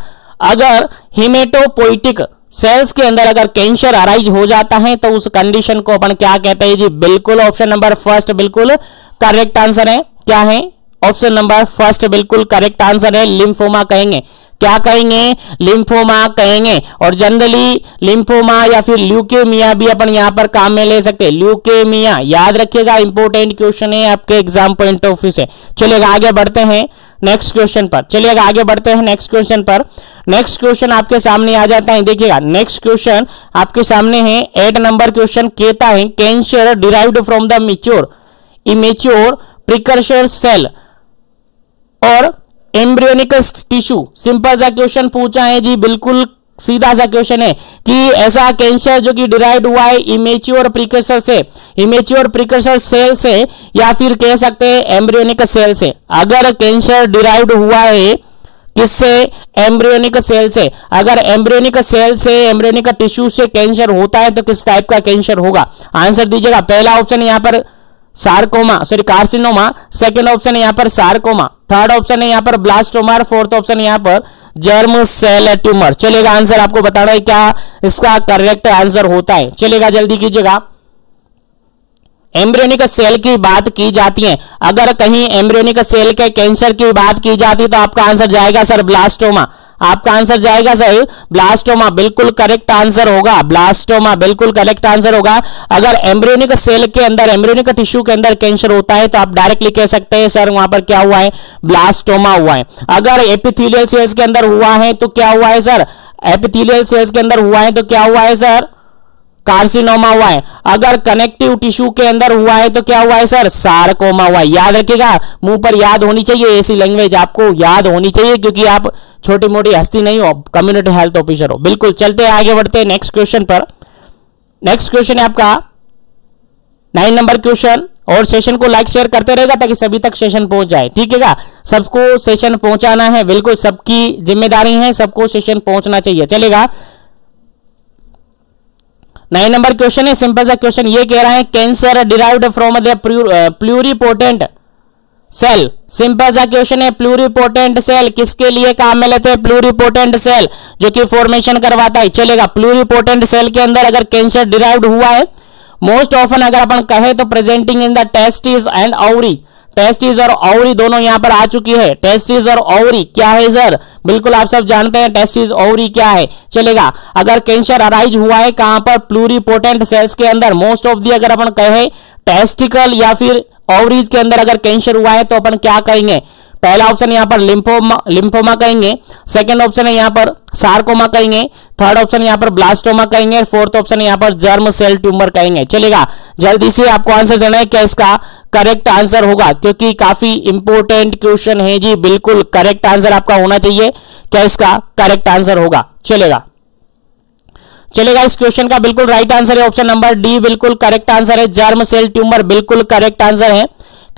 अगर हिमेटोपोइटिक सेल्स के अंदर अगर कैंसर अराइज हो जाता है तो उस कंडीशन को अपन क्या कहते हैं जी? बिल्कुल ऑप्शन नंबर फर्स्ट बिल्कुल करेक्ट आंसर है। क्या है? ऑप्शन नंबर फर्स्ट बिल्कुल करेक्ट आंसर है, लिम्फोमा कहेंगे। क्या कहेंगे? लिम्फोमा कहेंगे। और जनरली लिम्फोमा या फिर ल्यूकेमिया भी अपन यहां पर काम में ले सकते हैं। ल्यूकेमिया याद रखिएगा, इंपॉर्टेंट क्वेश्चन है आपके एग्जाम पॉइंट ऑफ व्यू से। चलिएगा, आगे बढ़ते हैं नेक्स्ट क्वेश्चन पर। चलिएगा, आगे बढ़ते हैं नेक्स्ट क्वेश्चन पर। नेक्स्ट क्वेश्चन आपके सामने आ जाता है, देखिएगा नेक्स्ट क्वेश्चन आपके सामने है। 8 नंबर क्वेश्चन कहता है, cancer derived from the immature precursor cell और एम्ब्रियोनिक टिश्यू। सिंपल सा क्वेश्चन पूछा है जी, बिल्कुल सीधा सा क्वेश्चन है कि ऐसा कैंसर जो कि डिराइव्ड हुआ है इमेच्योर प्रिकर्सर से, इमेच्योर प्रिकर्सर सेल से, या फिर कह सकते हैं एम्ब्रियोनिक सेल से। अगर कैंसर डिराइव्ड हुआ है किससे? एम्ब्रियोनिक सेल से। अगर एम्ब्रियोनिक सेल से, एम्ब्रियोनिक टिश्यू से कैंसर होता है तो किस टाइप का कैंसर होगा? आंसर दीजिएगा। पहला ऑप्शन यहां पर कार्सिनोमा, सेकंड ऑप्शन है यहां पर सार्कोमा, थर्ड ऑप्शन है यहां पर ब्लास्टोमा, फोर्थ ऑप्शन यहां पर जर्म सेल ट्यूमर। चलेगा, आंसर आपको बताना है क्या इसका करेक्ट आंसर होता है। चलेगा, जल्दी कीजिएगा। एम्ब्रियोनिक सेल की बात की जाती है, अगर कहीं एम्ब्रियोनिक सेल के कैंसर की बात की जाती है तो आपका आंसर जाएगा सर ब्लास्टोमा। आपका आंसर जाएगा सर ब्लास्टोमा, बिल्कुल करेक्ट आंसर होगा। ब्लास्टोमा बिल्कुल करेक्ट आंसर होगा। अगर एम्ब्रियोनिक सेल के अंदर, एम्ब्रियोनिक टिश्यू के अंदर कैंसर होता है तो आप डायरेक्टली कह सकते हैं सर वहां पर क्या हुआ है? ब्लास्टोमा हुआ है। अगर एपिथेलियल सेल्स के अंदर हुआ है तो क्या हुआ है सर? एपिथेलियल सेल्स के अंदर हुआ है तो क्या हुआ है सर? कार्सिनोमा हुआ है। अगर कनेक्टिव टिश्यू के अंदर हुआ है तो क्या हुआ है सर? सार्कोमा हुआ है। याद रखिएगा, मुंह पर याद होनी चाहिए, ऐसी लैंग्वेज आपको याद होनी चाहिए क्योंकि आप छोटी मोटी हस्ती नहीं हो, कम्युनिटी हेल्थ ऑफिसर हो। बिल्कुल, चलते हैं आगे बढ़ते हैं नेक्स्ट क्वेश्चन पर। नेक्स्ट क्वेश्चन है आपका 9 नंबर क्वेश्चन। और सेशन को लाइक शेयर करते रहेगा ताकि सभी तक सेशन पहुंच जाए, ठीक है? सबको सेशन पहुंचाना है, बिल्कुल सबकी जिम्मेदारी है, सबको सेशन पहुंचना चाहिए। चलेगा, 9 नंबर क्वेश्चन है, सिंपल सा क्वेश्चन ये कह रहा है, cancer derived from the pluripotent cell, simple सा क्वेश्चन है। प्लूरिपोटेंट सेल किसके लिए काम में लेते हैं? प्लूरिपोटेंट सेल जो कि फॉर्मेशन करवाता है। चलेगा, प्लूरिपोटेंट सेल के अंदर अगर कैंसर डिराइव्ड हुआ है, मोस्ट ऑफन अगर अपन कहे तो presenting in the testis and ovary, testis और ओवरी दोनों यहां पर आ चुकी है। टेस्टिस और ओवरी क्या है सर? बिल्कुल आप सब जानते हैं टेस्टिस ओवरी क्या है। चलेगा, अगर कैंसर अराइज हुआ है कहां पर? प्लूरिपोटेंट सेल्स के अंदर। मोस्ट ऑफ दी अगर अपन कहे टेस्टिकल या फिर ओवरीज के अंदर अगर कैंसर हुआ है तो अपन क्या कहेंगे? पहला ऑप्शन यहां पर लिम्फोमा कहेंगे, सेकंड ऑप्शन है यहां पर सार्कोमा कहेंगे, थर्ड ऑप्शन यहां पर ब्लास्टोमा कहेंगे, फोर्थ ऑप्शन यहां पर जर्म सेल ट्यूमर कहेंगे। चलेगा, जल्दी से आपको आंसर देना है क्या इसका करेक्ट आंसर होगा, क्योंकि काफी इंपोर्टेंट क्वेश्चन है जी। बिल्कुल करेक्ट आंसर आपका होना चाहिए, क्या इसका करेक्ट आंसर होगा। चलेगा, इस क्वेश्चन का बिल्कुल राइट आंसर है ऑप्शन नंबर डी, बिल्कुल करेक्ट आंसर है। जर्म सेल ट्यूमर बिल्कुल करेक्ट आंसर है,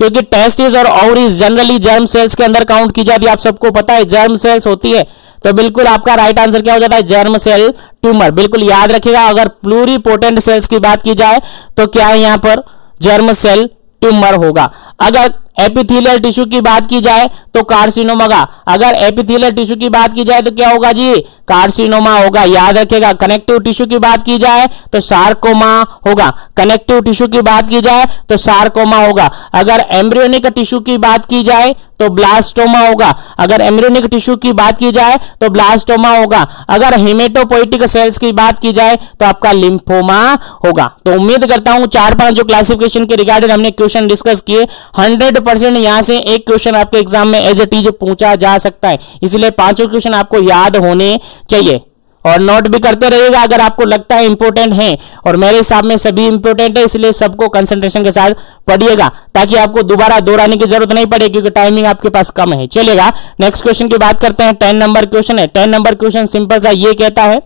क्योंकि टेस्टिस और ओवरीज जनरली जर्म सेल्स के अंदर काउंट की जाती है। आप सबको पता है जर्म सेल्स होती है, तो बिल्कुल आपका राइट आंसर क्या हो जाता है? Germ cell tumour. बिल्कुल याद रखिएगा, अगर प्लूरिपोटेंट सेल्स की बात की जाए तो क्या है यहां पर? जर्म सेल ट्यूमर होगा। अगर एपिथेलियल टिश्यू की बात की जाए तो कार्सिनोमा होगा। अगर एपिथेलियल टिश्यू की बात की जाए तो क्या होगा जी? कार्सिनोमा होगा, याद रखिएगा। कनेक्टिव टिश्यू की बात की जाए तो सार्कोमा होगा, कनेक्टिव टिश्यू की बात की जाए तो सार्कोमा होगा। अगर एम्ब्रियोनिक टिश्यू की बात की जाए तो ब्लास्टोमा होगा, अगर एम्ब्रियोनिक टिश्यू की बात की जाए तो ब्लास्टोमा होगा। अगर हेमेटोपोइटिक सेल्स की बात की जाए तो आपका लिम्फोमा होगा। तो उम्मीद करता हूं 4-5 जो क्लासिफिकेशन के रिगार्डिंग हमने क्वेश्चन डिस्कस किए, 100% यहां से एक क्वेश्चन आपके एग्जाम में एज इट इज पूछा जा सकता है। इसलिए 5 क्वेश्चन आपको याद होने चाहिए और नोट भी करते रहिएगा अगर आपको लगता है इंपॉर्टेंट है, और मेरे हिसाब में सभी इंपॉर्टेंट है, इसलिए सबको कंसंट्रेशन के साथ पढ़िएगा ताकि आपको दोबारा दोहराने की जरूरत नहीं पड़े, क्योंकि टाइमिंग आपके पास कम है। चलेगा, नेक्स्ट क्वेश्चन की बात करते हैं। 10 नंबर क्वेश्चन है। 10 नंबर क्वेश्चन सिंपल सा ये कहता है,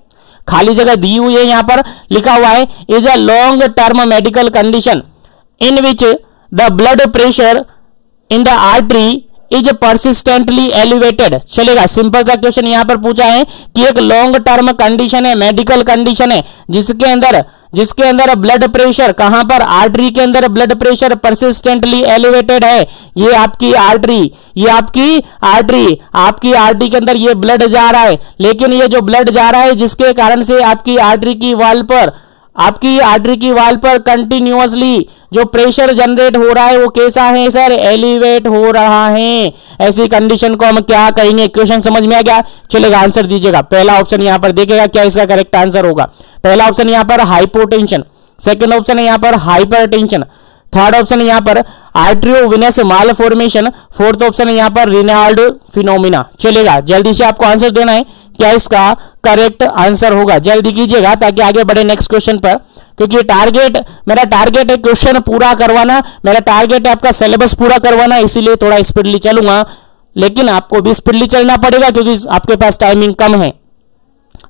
खाली जगह दी हुई है, यहां पर लिखा हुआ है is a long term medical condition in which the blood pressure in the artery is persistently elevated. चलेगा, सिंपल सा क्वेश्चन यहां पर पूछा है कि एक लॉन्ग टर्म कंडीशन है, मेडिकल कंडीशन है, जिसके अंदर ब्लड प्रेशर कहां पर? आर्टरी के अंदर ब्लड प्रेशर परसिस्टेंटली एलिवेटेड है। ये आपकी आर्टरी आपकी आर्टरी के अंदर ये ब्लड जा रहा है, लेकिन ये जो ब्लड जा रहा है जिसके कारण से आपकी आर्टरी की वाल पर कंटिन्यूअसली जो प्रेशर जनरेट हो रहा है वो कैसा है सर? एलिवेट हो रहा है। ऐसी कंडीशन को हम क्या कहेंगे? क्वेश्चन समझ में आ गया? चलेगा, आंसर दीजिएगा। पहला ऑप्शन यहां पर देखिएगा क्या इसका करेक्ट आंसर होगा। पहला ऑप्शन यहां पर हाइपोटेंशन, सेकंड ऑप्शन है यहां पर हाइपरटेंशन, थर्ड ऑप्शन है यहां पर आर्टरियोवेनस मालफॉर्मेशन, फोर्थ ऑप्शन है यहां पर रिनाल्ड फिनोमिना। चलेगा, जल्दी से आपको आंसर देना है क्या इसका करेक्ट आंसर होगा। जल्दी कीजिएगा ताकि आगे बढ़े नेक्स्ट क्वेश्चन पर, क्योंकि मेरा टारगेट है क्वेश्चन पूरा करवाना, मेरा टारगेट है आपका सिलेबस पूरा करवाना, इसीलिए थोड़ा स्पीडली चलूंगा, लेकिन आपको भी स्पीडली चलना पड़ेगा क्योंकि आपके पास टाइमिंग कम है।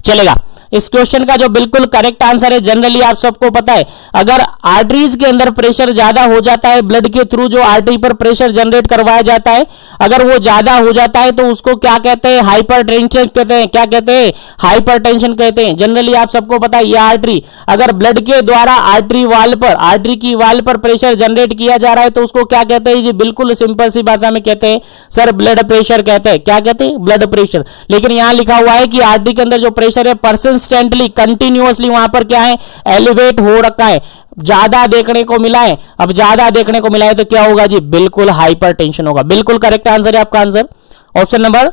चलेगा, इस क्वेश्चन का जो बिल्कुल करेक्ट आंसर है, जनरली आप सबको पता है अगर आर्टरीज के अंदर प्रेशर ज्यादा हो जाता है, ब्लड के थ्रू जो आर्टरी पर प्रेशर जनरेट करवाया जाता है, अगर वो ज्यादा हो जाता है तो उसको क्या कहते हैं? हाइपरटेंशन कहते हैं। क्या कहते हैं? हाइपरटेंशन कहते हैं। जनरली आप सबको पता है ये आर्टरी अगर ब्लड के द्वारा आर्टरी की वाल पर प्रेशर जनरेट किया जा रहा है तो उसको क्या कहते हैं जी? बिल्कुल सिंपल सी भाषा में कहते हैं सर ब्लड प्रेशर कहते हैं। क्या कहते हैं? Blood pressure. लेकिन यहां लिखा हुआ है कि आर्टरी के अंदर जो प्रेशर है परसिस्टेंटली कंटिन्यूअसली वहां पर क्या है? एलिवेट हो रखा है, ज्यादा देखने को मिला है। अब ज्यादा देखने को मिला है तो क्या होगा जी? बिल्कुल हाइपरटेंशन होगा। बिल्कुल करेक्ट आंसर है आपका आंसर ऑप्शन नंबर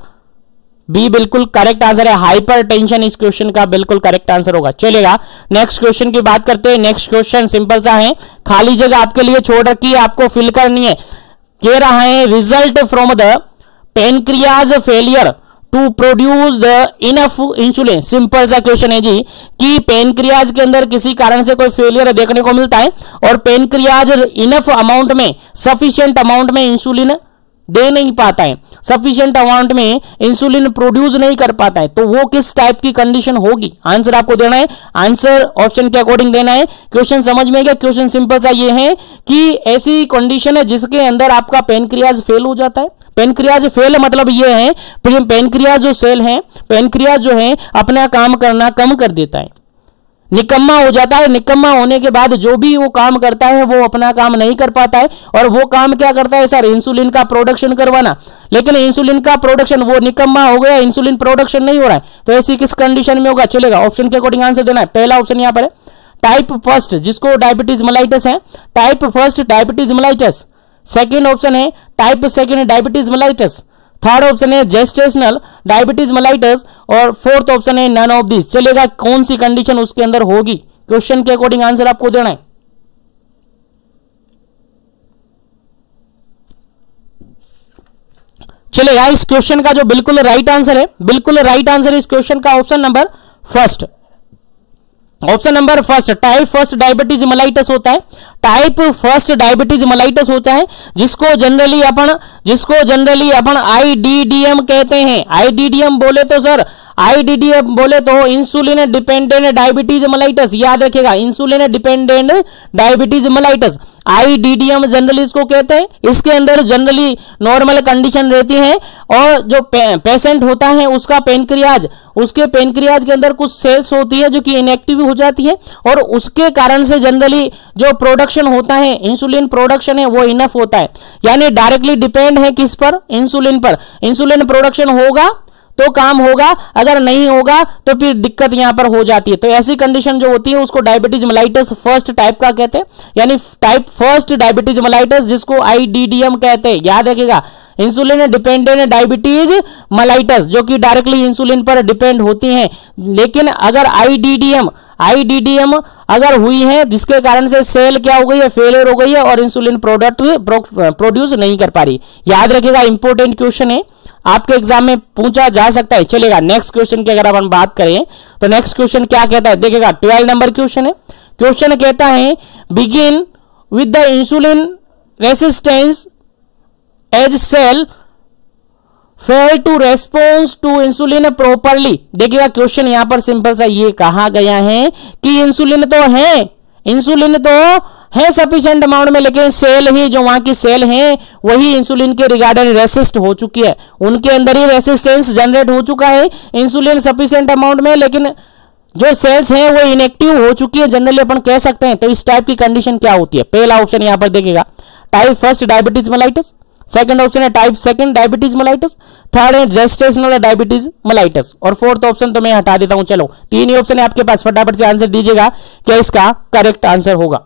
बी, बिल्कुल करेक्ट आंसर है। हाइपरटेंशन इस क्वेश्चन का बिल्कुल करेक्ट आंसर होगा। चलेगा, नेक्स्ट क्वेश्चन की बात करते हैं। नेक्स्ट क्वेश्चन सिंपल सा है, खाली जगह आपके लिए छोड़ रखी है, आपको फिल करनी है। कह रहा है result from the pancreas failure to produce the enough insulin. Simple सा क्वेश्चन है जी कि पेनक्रियाज के अंदर किसी कारण से कोई फेलियर देखने को मिलता है और पेनक्रियाज इनफ अमाउंट में, सफिशिएंट अमाउंट में इंसुलिन दे नहीं पाता है, सफिशिएंट अमाउंट में इंसुलिन प्रोड्यूस नहीं कर पाता है, तो वो किस टाइप की कंडीशन होगी? आंसर आपको देना है, आंसर ऑप्शन के अकॉर्डिंग देना है। क्वेश्चन समझ में गया? क्वेश्चन सिंपल सा ये है कि ऐसी कंडीशन है जिसके अंदर आपका पेनक्रियाज फेल हो जाता है। पेनक्रियाज फेल मतलब ये है पेनक्रियाज जो सेल है, पेनक्रियाज जो है अपना काम करना कम कर देता है, निकम्मा हो जाता है। निकम्मा होने के बाद जो भी वो काम करता है वो अपना काम नहीं कर पाता है, और वो काम क्या करता है सर, इंसुलिन का प्रोडक्शन करवाना। लेकिन इंसुलिन का प्रोडक्शन, वो निकम्मा हो गया, इंसुलिन प्रोडक्शन नहीं हो रहा है, तो ऐसी किस कंडीशन में होगा? चलेगा, ऑप्शन के अकॉर्डिंग आंसर देना है। पहला ऑप्शन यहां पर है टाइप फर्स्ट, जिसको डायबिटीज मेलाइटस है, type first diabetes mellitus. Second option है type second diabetes mellitus. Third option है जेस्टेशनल डायबिटीज मेलाइटस, और फोर्थ ऑप्शन है नन ऑफ दिस। चलेगा, कौन सी कंडीशन उसके अंदर होगी? क्वेश्चन के अकॉर्डिंग आंसर आपको देना है। चलेगा, इस क्वेश्चन का जो बिल्कुल राइट आंसर है, बिल्कुल राइट आंसर इस क्वेश्चन का option number first. Option number first, type first diabetes mellitus होता है। टाइप फर्स्ट डायबिटीज मेलाइटस होता है, जिसको जनरली अपन आईडीडीएम कहते हैं। आईडीडीएम बोले तो सर, आईडीडीएम बोले तो इंसुलिन डिपेंडेंट डायबिटीज मेलाइटस, याद रखिएगा, insulin dependent diabetes mellitus, IDDM generally इसको कहते हैं। इसके अंदर जनरली नॉर्मल कंडीशन रहती है, और जो पेशेंट होता है उसका पेनक्रियाज, उसके पेनक्रियाज के अंदर कुछ सेल्स होती है जो कि इनएक्टिव हो जाती है, और उसके कारण से जनरली जो प्रोडक्शन होता है, इंसुलिन प्रोडक्शन है, वो इनफ होता है। यानी डायरेक्टली डिपेंड है किस पर? इंसुलिन पर। इंसुलिन प्रोडक्शन होगा तो काम होगा, अगर नहीं होगा तो फिर दिक्कत यहां पर हो जाती है। तो ऐसी कंडीशन जो होती है उसको डायबिटीज मेलाइटस फर्स्ट टाइप का कहते हैं, यानी टाइप फर्स्ट डायबिटीज मेलाइटस, जिसको आईडीडीएम कहते हैं। याद रखिएगा, इंसुलिन डिपेंडेंट डायबिटीज मेलाइटस, जो कि डायरेक्टली इंसुलिन पर डिपेंड होती हैं। लेकिन अगर आईडीडीएम अगर हुई है, जिसके कारण से सेल क्या हो गई है, फेलियर हो गई है, और इंसुलिन प्रोडक्ट प्रोड्यूस नहीं कर पा रही। याद रखिएगा, इंपॉर्टेंट क्वेश्चन है, आपके एग्जाम में पूछा जा सकता है। चलेगा, नेक्स्ट क्वेश्चन की अगर अपन बात करें तो नेक्स्ट क्वेश्चन क्या कहता है, देखिएगा 12 नंबर क्वेश्चन है। क्वेश्चन कहता है begin with the insulin resistance as cell fail to response to insulin properly. देखिएगा, क्वेश्चन यहां पर सिंपल सा ये कहा गया है कि इंसुलिन तो है सफिशिएंट अमाउंट में, लेकिन सेल ही, जो वहां की सेल हैं वही इंसुलिन के रिगार्डिंग रेसिस्ट हो चुकी है, उनके अंदर ही रेसिस्टेंस जनरेट हो चुका है इंसुलिन सफिशिएंट अमाउंट में, लेकिन जो सेल्स हैं वो इनएक्टिव हो चुकी है, जनरली अपन कह सकते हैं। तो इस टाइप की कंडीशन क्या होती है? पहला ऑप्शन यहां पर देखिएगा type first diabetes mellitus, second option है type second diabetes mellitus, third है जेस्टेशनल डायबिटीज मेलाइटस, और फोर्थ ऑप्शन तो मैं हटा देता हूं। चलो, तीन ही ऑप्शन है आपके पास, फटाफट से आंसर दीजिएगा क्या इसका करेक्ट आंसर होगा।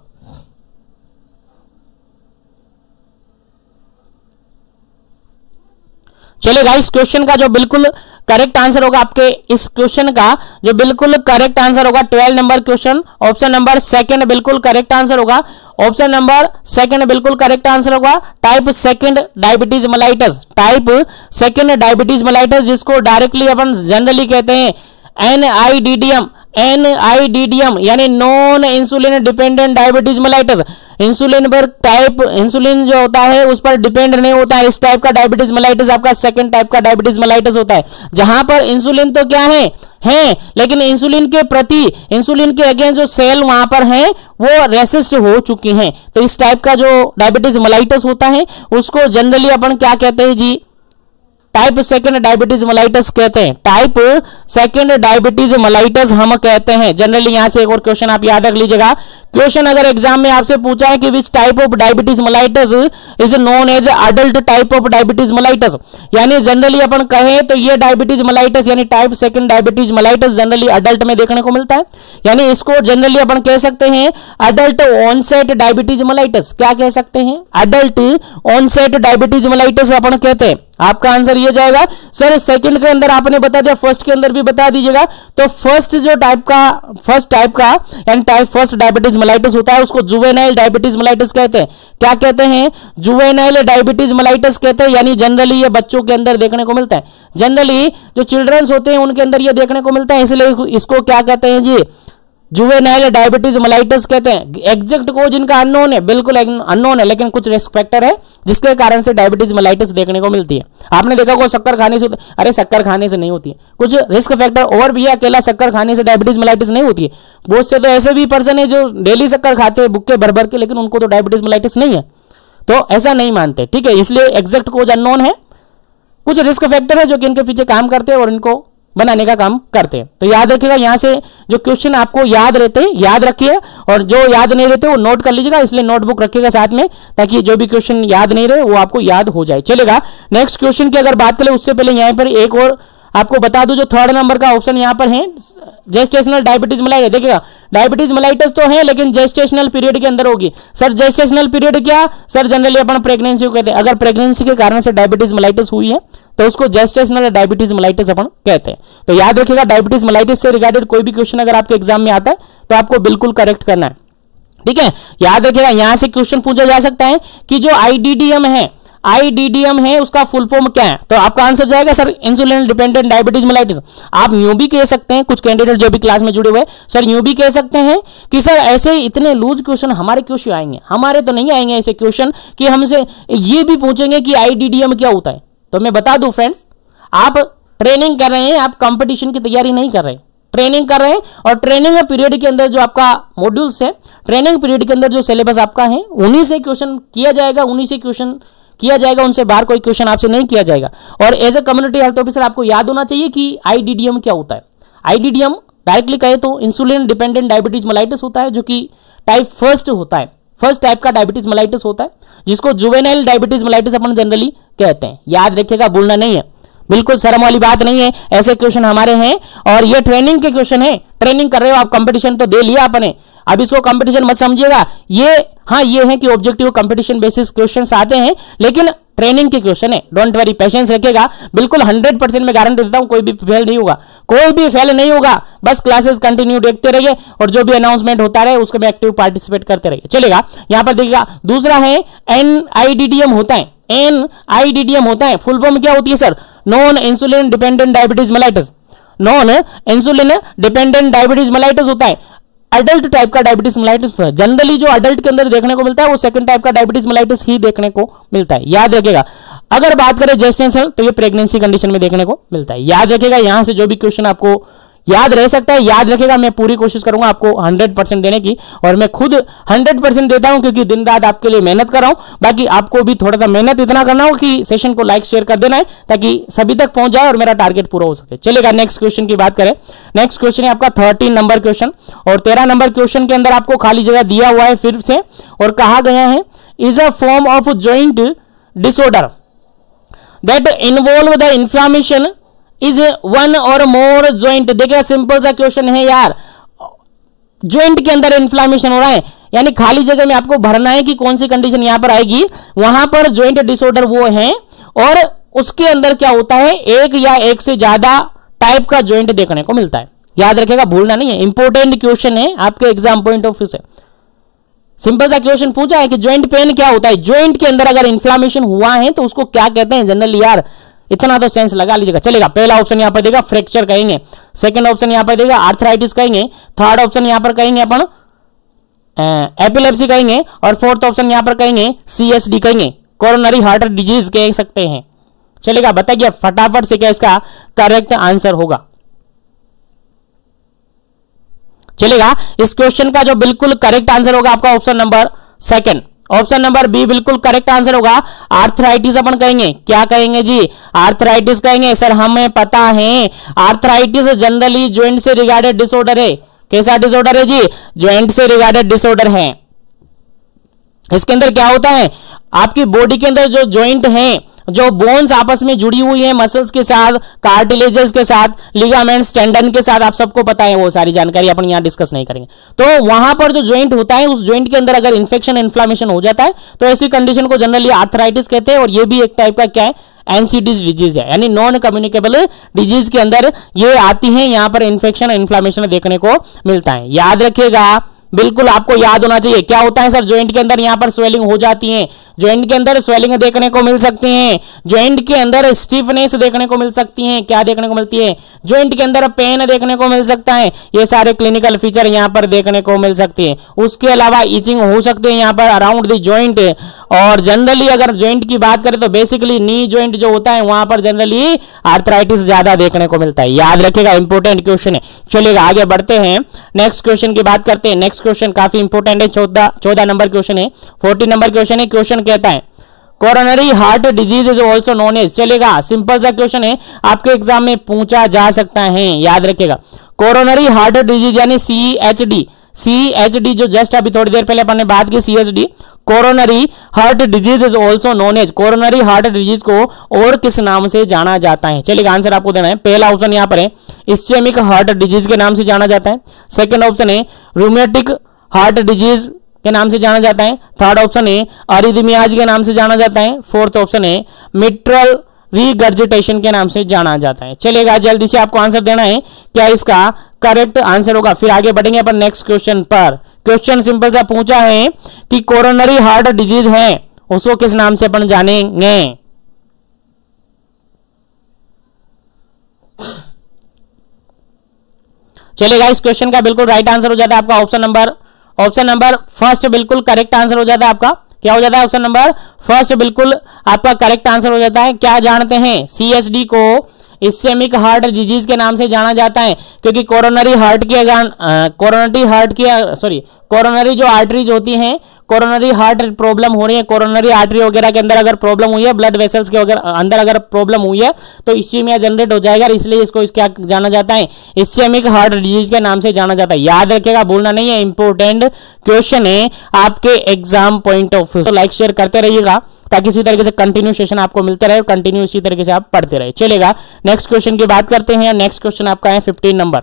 चलेगा, इस क्वेश्चन का जो बिल्कुल करेक्ट आंसर होगा, आपके इस क्वेश्चन का जो बिल्कुल करेक्ट आंसर होगा 12 number question, option number second बिल्कुल करेक्ट आंसर होगा। ऑप्शन नंबर सेकंड बिल्कुल करेक्ट आंसर होगा, type second diabetes mellitus, type second diabetes mellitus, जिसको डायरेक्टली अपन जनरली कहते हैं एनआईडीडीएम, यानी non insulin dependent diabetes mellitus. Insulin पर टाइप, इंसुलिन जो होता है उस पर डिपेंड नहीं होता है, इस टाइप का डायबिटीज मेलाइटस आपका सेकंड टाइप का डायबिटीज मेलाइटस होता है, जहां पर इंसुलिन तो क्या है लेकिन इंसुलिन के प्रति, इंसुलिन के अगेंस्ट जो सेल वहां पर हैं वो रेसिस्ट हो चुकी हैं। तो इस टाइप का जो डायबिटीज मेलाइटस होता है उसको जनरली अपन क्या कहते हैं जी? टाइप सेकंड डायबिटीज मेलाइटस कहते हैं, टाइप सेकंड डायबिटीज मेलाइटस हम कहते हैं जनरली। यहां से एक और क्वेश्चन आप याद रख लीजिएगा, क्वेश्चन अगर एग्जाम में आपसे पूछा है कि which type of diabetes mellitus is known as adult type of diabetes mellitus, यानी जनरली अपन कहें तो ये डायबिटीज मेलाइटस यानी type second diabetes mellitus generally adult में देखने को मिलता है, यानी इसको जनरली अपन कह सकते हैं अडल्ट ऑनसेट डायबिटीज मेलाइटस। क्या कह सकते हैं? अडल्ट ऑनसेट डायबिटीज मेलाइटस अपन कहते हैं। आपका आंसर ये जाएगा सर, सेकंड के अंदर आपने बता दिया, फर्स्ट के अंदर भी बता दीजिएगा। तो फर्स्ट जो फर्स्ट टाइप का यानी टाइप फर्स्ट डायबिटीज मेलाइटस होता है उसको जुवेनाइल डायबिटीज मेलाइटस कहते हैं। क्या कहते हैं? जुवेनाइल डायबिटीज मेलाइटस कहते हैं, यानी जनरली ये बच्चों के अंदर देखने को मिलता है, जनरली जो चिल्ड्रंस होते हैं उनके अंदर ये देखने को मिलता है, इसलिए इसको क्या कहते हैं जी? जुवेनाइल डायबिटीज मेलाइटस कहते हैं। एग्जैक्ट कोज इनका अननोन है, बिल्कुल अननोन है, लेकिन कुछ रिस्क फैक्टर है जिसके कारण से डायबिटीज मेलाइटस देखने को मिलती है। आपने देखा को शक्कर खाने से, अरे शक्कर खाने से नहीं होती है, कुछ रिस्क फैक्टर और भी है, अकेला शक्कर खाने से डायबिटीज मेलाइटिस नहीं होती है। बहुत से तो ऐसे भी पर्सन है जो डेली शक्कर खाते हैं बुक्के भर भर के, लेकिन उनको तो डायबिटीज मेलाइटिस नहीं है, तो ऐसा नहीं मानते, ठीक है। इसलिए एग्जैक्ट कोज अननोन है, कुछ रिस्क फैक्टर है जो कि इनके पीछे काम करते हैं और इनको बनाने का काम करते हैं। तो याद रखिएगा, यहां से जो क्वेश्चन आपको याद रहते हैं याद रखिए, और जो याद नहीं रहते वो नोट कर लीजिएगा, इसलिए नोटबुक रखिएगा साथ में, ताकि जो भी क्वेश्चन याद नहीं रहे वो आपको याद हो जाए। चलेगा, नेक्स्ट क्वेश्चन की अगर बात करें उससे पहले यहां पर एक और आपको बता दूं, जो थर्ड नंबर का ऑप्शन यहां पर है जेस्टेशनल डायबिटीज मेलाइटिस। देखिएगा, डायबिटीज मेलाइटिस तो है लेकिन जेस्टेशनल पीरियड के अंदर होगी। सर जेस्टेशनल पीरियड क्या? सर जनरली अपन प्रेगनेंसी को कहते हैं। अगर प्रेगनेंसी के कारण से डायबिटीज मेलाइटिस हुई है तो उसको जेस्टेशनल डायबिटीज मेलाइटिस अपन कहते हैं। तो याद रखिएगा, डायबिटीज मेलाइटिस से रिगार्डेड कोई भी क्वेश्चन अगर आपके एग्जाम में आता है तो आपको बिल्कुल करेक्ट करना है, ठीक है। याद रखिएगा, यहां से क्वेश्चन पूछा जा सकता है कि जो आईडीडीएम है उसका फुल फॉर्म क्या है, तो आपका आंसर जाएगा sir insulin dependent diabetes mellitus. आप यूं भी कह सकते हैं, कुछ कैंडिडेट जो भी क्लास में जुड़े हुए सर यूं भी कह सकते हैं कि सर ऐसे इतने लूज क्वेश्चन हमारे क्यों आएंगे, हमारे तो नहीं आएंगे ऐसे क्वेश्चन कि हमसे ये भी पूछेंगे कि आईडीडीएम क्या होता है। तो मैं बता दूं फ्रेंड्स, आप ट्रेनिंग कर रहे हैं, आप कंपटीशन की तैयारी नहीं कर रहे, ट्रेनिंग कर रहे हैं, और ट्रेनिंग पीरियड के अंदर जो आपका मॉड्यूल्स है, ट्रेनिंग पीरियड के अंदर जो सिलेबस आपका है उन्हीं से क्वेश्चन किया जाएगा, उन्हीं से क्वेश्चन किया जाएगा, उनसे बाहर कोई क्वेश्चन आपसे नहीं किया जाएगा। और as a community health officer आपको याद होना चाहिए कि आईडीडीएम क्या होता है। आईडीडीएम डायरेक्टली कहे तो इंसुलिन डिपेंडेंट डायबिटीज मेलाइटिस होता है, जो कि टाइप फर्स्ट होता है, फर्स्ट टाइप का डायबिटीज मेलाइटिस होता है, जिसको जुवेनाइल डायबिटीज मेलाइटिस अपन जनरली कहते हैं। याद रखिएगा, भूलना नहीं है, बिल्कुल शर्म वाली बात नहीं है, ऐसे क्वेश्चन हमारे हैं और ये ट्रेनिंग के क्वेश्चन है। ट्रेनिंग कर रहे हो आप, कंपटीशन तो दे लिया आपने, अब इसको कंपटीशन मत समझिएगा। ये हाँ ये है कि ऑब्जेक्टिव कंपटीशन बेसिस क्वेश्चंस आते हैं, लेकिन ट्रेनिंग के क्वेश्चन है। डोंट वरी, पेशेंस रखिएगा, बिल्कुल 100% में गारंटी देता हूं कोई भी फेल नहीं होगा, कोई भी फेल नहीं होगा। बस क्लासेस कंटिन्यू देखते रहिए और जो भी अनाउंसमेंट होता रहे उसको में एक्टिव पार्टिसिपेट करते रहिए। चलेगा, यहां पर देखिएगा, दूसरा है एनआईडीडीएम होता है, एनआईडीडीएम होता है, फुल फॉर्म क्या होती है sir? Non insulin dependent diabetes mellitus. Non insulin dependent diabetes mellitus होता है, अडल्ट टाइप का डायबिटीज मेलाइटिस। जनरली जो अडल्ट के अंदर देखने को मिलता है वो सेकंड टाइप का डायबिटीज मेलाइटिस ही देखने को मिलता है, याद रखिएगा। अगर बात करें जेस्टेशनल तो ये प्रेगनेंसी कंडीशन में देखने को मिलता है। याद रखिएगा, यहां से जो भी क्वेश्चन आपको याद रह सकता है याद रखिएगा, मैं पूरी कोशिश करूंगा आपको 100% देने की, और मैं खुद 100% देता हूं क्योंकि दिन रात आपके लिए मेहनत कर रहा हूं। बाकी आपको भी थोड़ा सा मेहनत इतना करना हो कि सेशन को लाइक शेयर कर देना है ताकि सभी तक पहुंच जाए और मेरा टारगेट पूरा हो सके। चलेगा, नेक्स्ट क्वेश्चन की बात करें। नेक्स्ट क्वेश्चन है आपका 13 नंबर क्वेश्चन, और 13 नंबर क्वेश्चन के अंदर आपको खाली जगह दिया हुआ है फिर से, और कहा गया है is a form of joint disorder that involve the inflammation is one और मोर ज्वाइंट। देखिए सिंपल सा क्वेश्चन है यार, ज्वाइंट के अंदर इन्फ्लेमेशन हो रहा है, यानी खाली जगह में आपको भरना है कि कौन सी कंडीशन यहां पर आएगी, वहां पर ज्वाइंट डिसऑर्डर वो है, और उसके अंदर क्या होता है, एक या एक से ज्यादा टाइप का ज्वाइंट देखने को मिलता है। याद रखिएगा, भूलना नहीं है, इंपॉर्टेंट क्वेश्चन है आपके एग्जाम पॉइंट ऑफ व्यू से। सिंपल सा क्वेश्चन पूछा है कि ज्वाइंट पेन क्या होता है, ज्वाइंट के अंदर अगर इन्फ्लेमेशन हुआ है तो उसको क्या कहते हैं जनरली, यार इतना तो सेंस लगा लीजिएगा। चलेगा, पहला ऑप्शन यहां पर देगा फ्रैक्चर कहेंगे, सेकंड ऑप्शन यहां पर देगा आर्थराइटिस कहेंगे, थर्ड ऑप्शन यहां पर कहेंगे अपन एपिलेप्सी कहेंगे, और फोर्थ ऑप्शन यहां पर कहेंगे सीएसडी कहेंगे, कोरोनरी हार्ट डिजीज कह सकते हैं। चलेगा, बताइए फटाफट से क्या इसका करेक्ट आंसर होगा। चलेगा, इस क्वेश्चन का जो बिल्कुल करेक्ट आंसर होगा आपका option number second, option number B बिल्कुल करेक्ट आंसर होगा। आर्थराइटिस अपन कहेंगे, क्या कहेंगे जी, आर्थराइटिस कहेंगे। सर हमें पता है आर्थराइटिस जनरली ज्वाइंट से रिगार्डेड डिसऑर्डर है। कैसा डिसऑर्डर है जी, ज्वाइंट से रिगार्डेड डिसऑर्डर है। इसके अंदर क्या होता है, आपकी बॉडी के अंदर जो ज्वाइंट है, जो बोन्स आपस में जुड़ी हुई है मसल्स के साथ, कार्टिलेजेस के साथ, लिगामेंट्स, टेंडन के साथ, आप सबको पता है, वो सारी जानकारी अपन यहाँ डिस्कस नहीं करेंगे। तो वहां पर जो ज्वाइंट होता है, उस ज्वाइंट के अंदर अगर इन्फेक्शन इन्फ्लेमेशन हो जाता है तो ऐसी कंडीशन को जनरली आर्थराइटिस कहते हैं, और ये भी एक टाइप का क्या है, एनसीडीज डिजीज है, यानी नॉन कम्युनिकेबल डिजीज के अंदर ये आती है। यहां पर इन्फेक्शन इन्फ्लेमेशन देखने को मिलता है। याद रखिएगा, बिल्कुल आपको याद होना चाहिए। क्या होता है सर, ज्वाइंट के अंदर यहां पर स्वेलिंग हो जाती है, ज्वाइंट के अंदर स्वेलिंग देखने को मिल सकती है, ज्वाइंट के अंदर स्टिफनेस देखने को मिल सकती है, क्या देखने को मिलती है, ज्वाइंट के अंदर पेन देखने को मिल सकता है। ये सारे क्लिनिकल फीचर यहां पर देखने को मिल सकती है। उसके अलावा इचिंग हो सकती है यहां पर अराउंड द ज्वाइंट, और जनरली अगर ज्वाइंट की बात करें तो बेसिकली नी ज्वाइंट जो होता है वहां पर जनरली आर्थराइटिस ज्यादा देखने को मिलता है। याद रखिएगा, इंपॉर्टेंट क्वेश्चन है। चलिएगा आगे बढ़ते हैं, नेक्स्ट क्वेश्चन की बात करते हैं। नेक्स्ट क्वेश्चन काफी इंपॉर्टेंट है, 14 नंबर क्वेश्चन है, 14 नंबर क्वेश्चन है। क्वेश्चन कहता है coronary heart disease is also known as. चलेगा, सिंपल सा क्वेश्चन है, आपके एग्जाम में पूछा जा सकता है, याद रखिएगा। कोरोनरी हार्ट डिजीज यानी CHD जो जस्ट अभी थोड़ी देर पहले अपन ने बात की, CHD coronary heart disease is also known as. Coronary heart disease को और किस नाम से जाना जाता है? चलिए आंसर आपको देना है। पहला ऑप्शन यहां पर है इस्चेमिक हार्ट डिजीज के नाम से जाना जाता है। सेकंड ऑप्शन है रूमेटिक हार्ट डिजीज के नाम से जाना जाता है। थर्ड ऑप्शन है अरिदमियाज के नाम से जाना जाता है। फोर्थ ऑप्शन है मिट्रल रिगर्जिटेशन के नाम से जाना जाता है। चलेगा, जल्दी से आपको आंसर देना है, क्या इसका करेक्ट आंसर होगा। फिर आगे बढ़ेंगे अपन नेक्स्ट क्वेश्चन पर। क्वेश्चन सिंपल सा पूछा है कि कोरोनरी हार्ट डिजीज है, उसको किस नाम से अपन जानेंगे। चलेगा, इस क्वेश्चन का बिल्कुल राइट आंसर हो जाता है आपका ऑप्शन नंबर फर्स्ट बिल्कुल करेक्ट आंसर हो जाता है आपका। क्या हो जाता है? ऑप्शन नंबर फर्स्ट बिल्कुल आपका करेक्ट आंसर हो जाता है। क्या जानते हैं? CHD को इस्चेमिक हार्ट डिजीज के नाम से जाना जाता है क्योंकि कोरोनरी जो आर्टरीज होती हैं, कोरोनरी हार्ट प्रॉब्लम हो रही है, कोरोनरी आर्टरी वगैरह के अंदर अगर प्रॉब्लम हुई है, ब्लड वेसल्स के अंदर अगर प्रॉब्लम हुई है तो इस्चेमिया जनरेट हो जाएगा, इसलिए इसको क्या जाना जाता है? इस्चेमिक हार्ट डिजीज के नाम से जाना जाता है। याद रखिएगा, भूलना नहीं है, इंपॉर्टेंट क्वेश्चन है आपके एग्जाम पॉइंट ऑफ व्यू। तो लाइक शेयर करते रहिएगा ताकि इसी तरीके से कंटिन्यू सेशन आपको मिलते रहे और कंटिन्यू इसी तरीके से आप पढ़ते रहे। चलेगा, नेक्स्ट क्वेश्चन की बात करते हैं। नेक्स्ट क्वेश्चन आपका है 15 नंबर।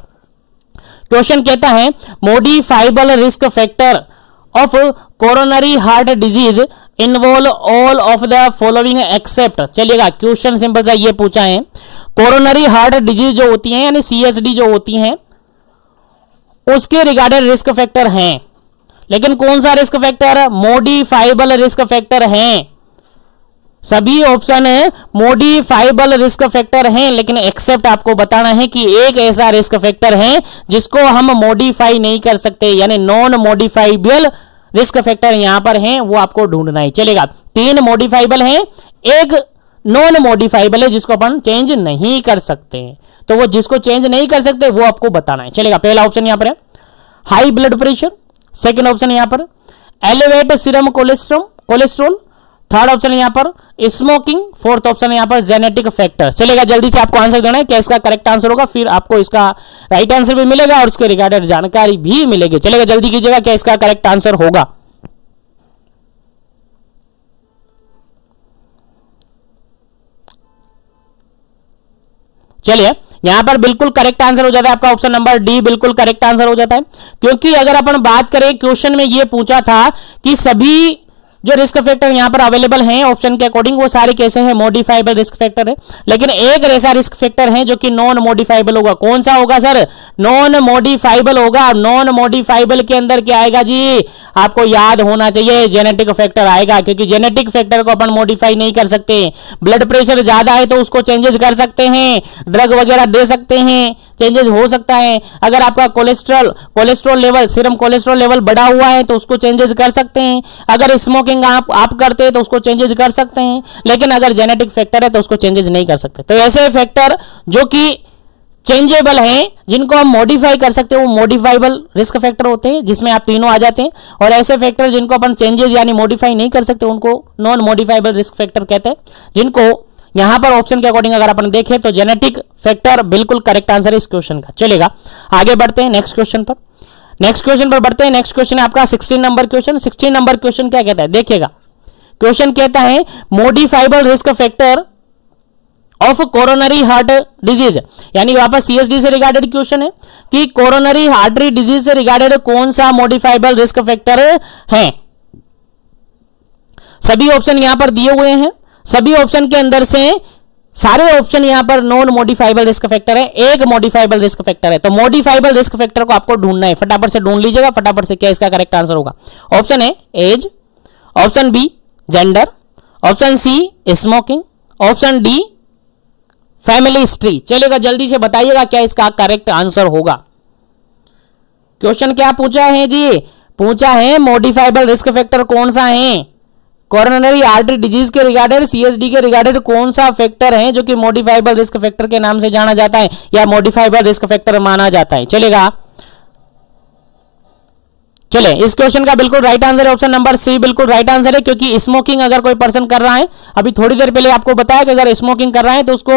क्वेश्चन कहता है modifiable risk factor of coronary heart disease involve all of the following except. चलिएगा, क्वेश्चन सिंपल सा ये पूछा है, कोरोनरी हार्ट डिजीज जो होती है यानी CHD जो होती है उसके रिगार्डेड रिस्क फैक्टर हैं, लेकिन कौन सा risk factor? Modifiable risk factor हैं। सभी ऑप्शन है मॉडिफाइबल रिस्क फैक्टर हैं, लेकिन एक्सेप्ट आपको बताना है कि एक ऐसा रिस्क फैक्टर है जिसको हम मॉडिफाई नहीं कर सकते, यानी नॉन मॉडिफाइबल रिस्क फैक्टर यहां पर हैं, वो आपको ढूंढना है। चलेगा, 3 मॉडिफाइबल हैं, एक नॉन मॉडिफाइबल है जिसको अपन चेंज नहीं कर सकते, तो वो जिसको चेंज नहीं कर सकते वो आपको बताना है। चलेगा, पहला ऑप्शन यहां पर है high blood pressure, second option यहां पर elevate serum cholesterol, third option यहां पर स्मोकिंग, फोर्थ ऑप्शन यहां पर जेनेटिक फैक्टर। चलेगा, जल्दी से आपको आंसर देना है, क्या इसका करेक्ट आंसर होगा, फिर आपको इसका राइट आंसर भी मिलेगा और उसके रिगार्डेड जानकारी भी मिलेगी। चलेगा, जल्दी कीजिएगा, क्या इसका करेक्ट आंसर होगा। चलिए, यहां पर बिल्कुल करेक्ट आंसर हो जाता है आपका ऑप्शन नंबर डी, बिल्कुल करेक्ट आंसर हो जाता है, क्योंकि अगर अपन बात करें क्वेश्चन में यह पूछा था कि सभी जो रिस्क फैक्टर यहां पर अवेलेबल हैं ऑप्शन के अकॉर्डिंग वो सारे कैसे हैं? मॉडिफाइबल रिस्क फैक्टर है, लेकिन एक ऐसा रिस्क फैक्टर है जो कि नॉन मॉडिफाइबल होगा। कौन सा होगा सर? नॉन मॉडिफाइबल होगा। नॉन मॉडिफाइबल के अंदर क्या आएगा जी? आपको याद होना चाहिए, जेनेटिक फैक्टर आएगा, क्योंकि जेनेटिक फैक्टर को अपन मॉडिफाई नहीं कर सकते। ब्लड प्रेशर ज्यादा है तो उसको चेंजेस कर सकते हैं, ड्रग वगैरह दे सकते हैं, चेंजेस हो सकता है। अगर आपका cholesterol level, serum cholesterol level बढ़ा हुआ है तो उसको चेंजेस कर सकते हैं। अगर स्मोकिंग आप करते हैं तो उसको चेंजेस कर सकते हैं, लेकिन अगर जेनेटिक फैक्टर है तो उसको चेंजेस नहीं कर सकते। तो ऐसे फैक्टर जो कि चेंजेबल हैं, जिनको हम मॉडिफाई कर सकते हैं, वो मॉडिफाइबल रिस्क फैक्टर होते हैं, जिसमें आप तीनों आ जाते हैं। और ऐसे फैक्टर जिनको अपन चेंजेस यानी मॉडिफाई नहीं कर सकते उनको नॉन मॉडिफाइबल रिस्क फैक्टर कहते हैं, जिनको यहां पर ऑप्शन के अकॉर्डिंग अगर अपन देखें तो जेनेटिक फैक्टर बिल्कुल करेक्ट आंसर है इस क्वेश्चन का। चलेगा, आगे बढ़ते हैं नेक्स्ट क्वेश्चन पर। नेक्स्ट क्वेश्चन है आपका 16 नंबर क्वेश्चन। 16 नंबर क्वेश्चन क्या कहता है? देखिएगा, क्वेश्चन कहता है modifiable risk factor of coronary heart disease, यानी वापस CHD से रिगार्डेड क्वेश्चन है कि कोरोनरी आर्टरी डिजीज से रिगार्डेड कौन सा मॉडिफाइबल रिस्क फैक्टर है। सभी ऑप्शन यहां पर दिए हुए हैं, सभी ऑप्शन के अंदर से सारे ऑप्शन यहां पर नॉन मॉडिफाइबल रिस्क फैक्टर है, एक मॉडिफाइबल रिस्क फैक्टर है। तो मॉडिफाइबल रिस्क फैक्टर को आपको ढूंढना है, फटाफट से ढूंढ लीजिएगा, फटाफट से क्या इसका करेक्ट आंसर होगा। Option A age, option B gender, option C smoking, option D family history. चलेगा, जल्दी से बताइएगा क्या इसका करेक्ट आंसर होगा। क्वेश्चन क्या पूछा है जी? पूछा है मॉडिफाइबल रिस्क फैक्टर कौन सा है, कोरोनरी आर्टरी डिजीज के रिगार्डेड, CHD के रिगार्डेड कौन सा फैक्टर है जो कि मॉडिफाइबल रिस्क फैक्टर के नाम से जाना जाता है या मॉडिफाइबल रिस्क फैक्टर माना जाता है। चलेगा, चले, इस क्वेश्चन का बिल्कुल राइट आंसर है ऑप्शन नंबर सी, बिल्कुल राइट आंसर है, क्योंकि स्मोकिंग अगर कोई पर्सन कर रहा है, अभी थोड़ी देर पहले आपको बताया कि अगर स्मोकिंग कर रहा है तो उसको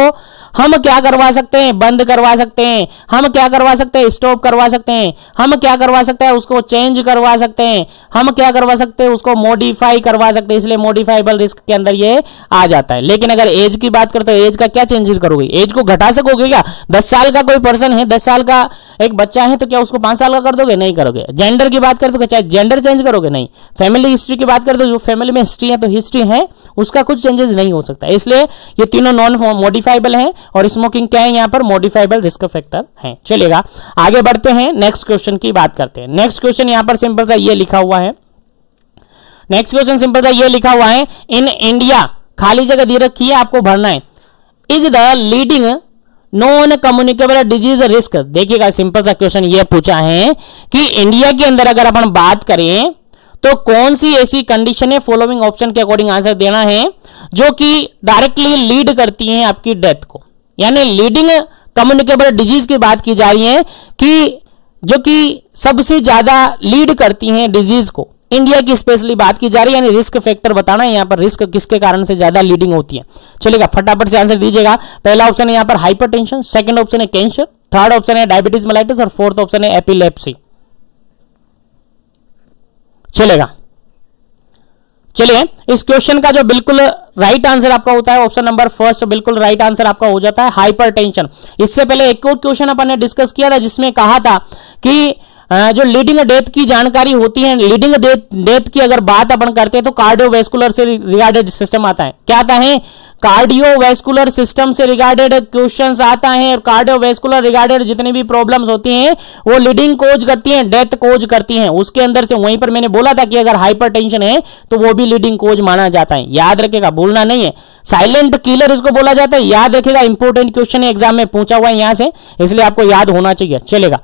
हम क्या करवा सकते हैं, बंद करवा सकते हैं, हम क्या करवा सकते हैं, स्टॉप करवा सकते हैं, हम क्या करवा सकते हैं, उसको चेंज करवा सकते हैं, हम क्या करवा सकते हैं, उसको मॉडिफाई करवा सकते हैं, इसलिए मॉडिफाइबल रिस्क के अंदर ये आ जाता है। लेकिन अगर एज की बात करते हो, एज का क्या चेंजेस करोगे, एज को घटा सकोगे क्या? 10 साल का कोई पर्सन है, 10 साल का एक बच्चा है, तो क्या उसको 5 साल का कर दोगे? नहीं करोगे। जेंडर की बात करते हो, चाहे जेंडर चेंज करोगे? नहीं। फैमिली हिस्ट्री की बात करते हो, जो फैमिली में हिस्ट्री है तो हिस्ट्री है, उसका कुछ चेंजेस नहीं हो सकता, इसलिए ये तीनों नॉन मॉडिफाइबल है, और स्मोकिंग क्या है यहाँ पर, मॉडिफाइबल रिस्क फैक्टर है। चलेगा, आगे बढ़ते हैं, नेक्स्ट क्वेश्चन की बात करते हैं। नेक्स्ट क्वेश्चन यहाँ पर सिंपल सा ये लिखा हुआ है, नेक्स्ट क्वेश्चन सिंपल सा ये लिखा हुआ है, इन इंडिया, खाली जगह दे रखी है, आपको भरना है, is the leading non communicable disease risk. देखिएगा, सिंपल सा क्वेश्चन ये पूछा है कि इंडिया के अंदर अगर अपन बात करें तो कौन सी ऐसी कंडीशन है, फॉलोइंग ऑप्शन के अकॉर्डिंग आंसर देना है, जो कि डायरेक्टली लीड करती हैं आपकी डेथ को। यानी लीडिंग कम्युनिकेबल डिजीज की बात की जा रही है कि जो कि सबसे ज्यादा लीड करती हैं डिजीज को, इंडिया की स्पेशली बात की जा रही है, यानी रिस्क फैक्टर बताना है यहाँ पर, रिस्क किसके कारण से ज्यादा लीडिंग होती है। चलेगा, फटाफट से आंसर दीजिएगा। पहला ऑप्शन है यहाँ पर हाइपरटेंशन, सेकंड ऑप्शन है कैंसर, थर्ड ऑप्शन है डायबिटीज मेलाइटिस, और फोर्थ ऑप्शन है एपिलेप्सी। चलेगा, चलिए, इस क्वेश्चन का जो बिल्कुल राइट आंसर आपका होता है ऑप्शन नंबर फर्स्ट, बिल्कुल राइट आंसर आपका हो जाता है हाइपरटेंशन। इससे पहले एक और क्वेश्चन अपन ने डिस्कस किया था, जिसमें कहा था कि जो लीडिंग डेथ की जानकारी होती है, लीडिंग डेथ की अगर बात अपन करते हैं तो कार्डियोवैस्कुलर से रिगार्डेड सिस्टम आता है। क्या आता है? कार्डियोवैस्कुलर सिस्टम से रिगार्डेड क्वेश्चंस आता है, और कार्डियोवैस्कुलर रिगार्डेड जितनी भी प्रॉब्लम्स होती हैं वो लीडिंग कोज करती हैं, डेथ कोज करती हैं। उसके अंदर से वहीं पर मैंने बोला था कि अगर हाइपरटेंशन है तो वो भी लीडिंग कोज माना जाता है। याद रखेगा, भूलना नहीं है, साइलेंट किलर इसको बोला जाता है। याद रखेगा, इंपॉर्टेंट क्वेश्चन एग्जाम में पूछा हुआ है यहाँ से, इसलिए आपको याद होना चाहिए। चलेगा,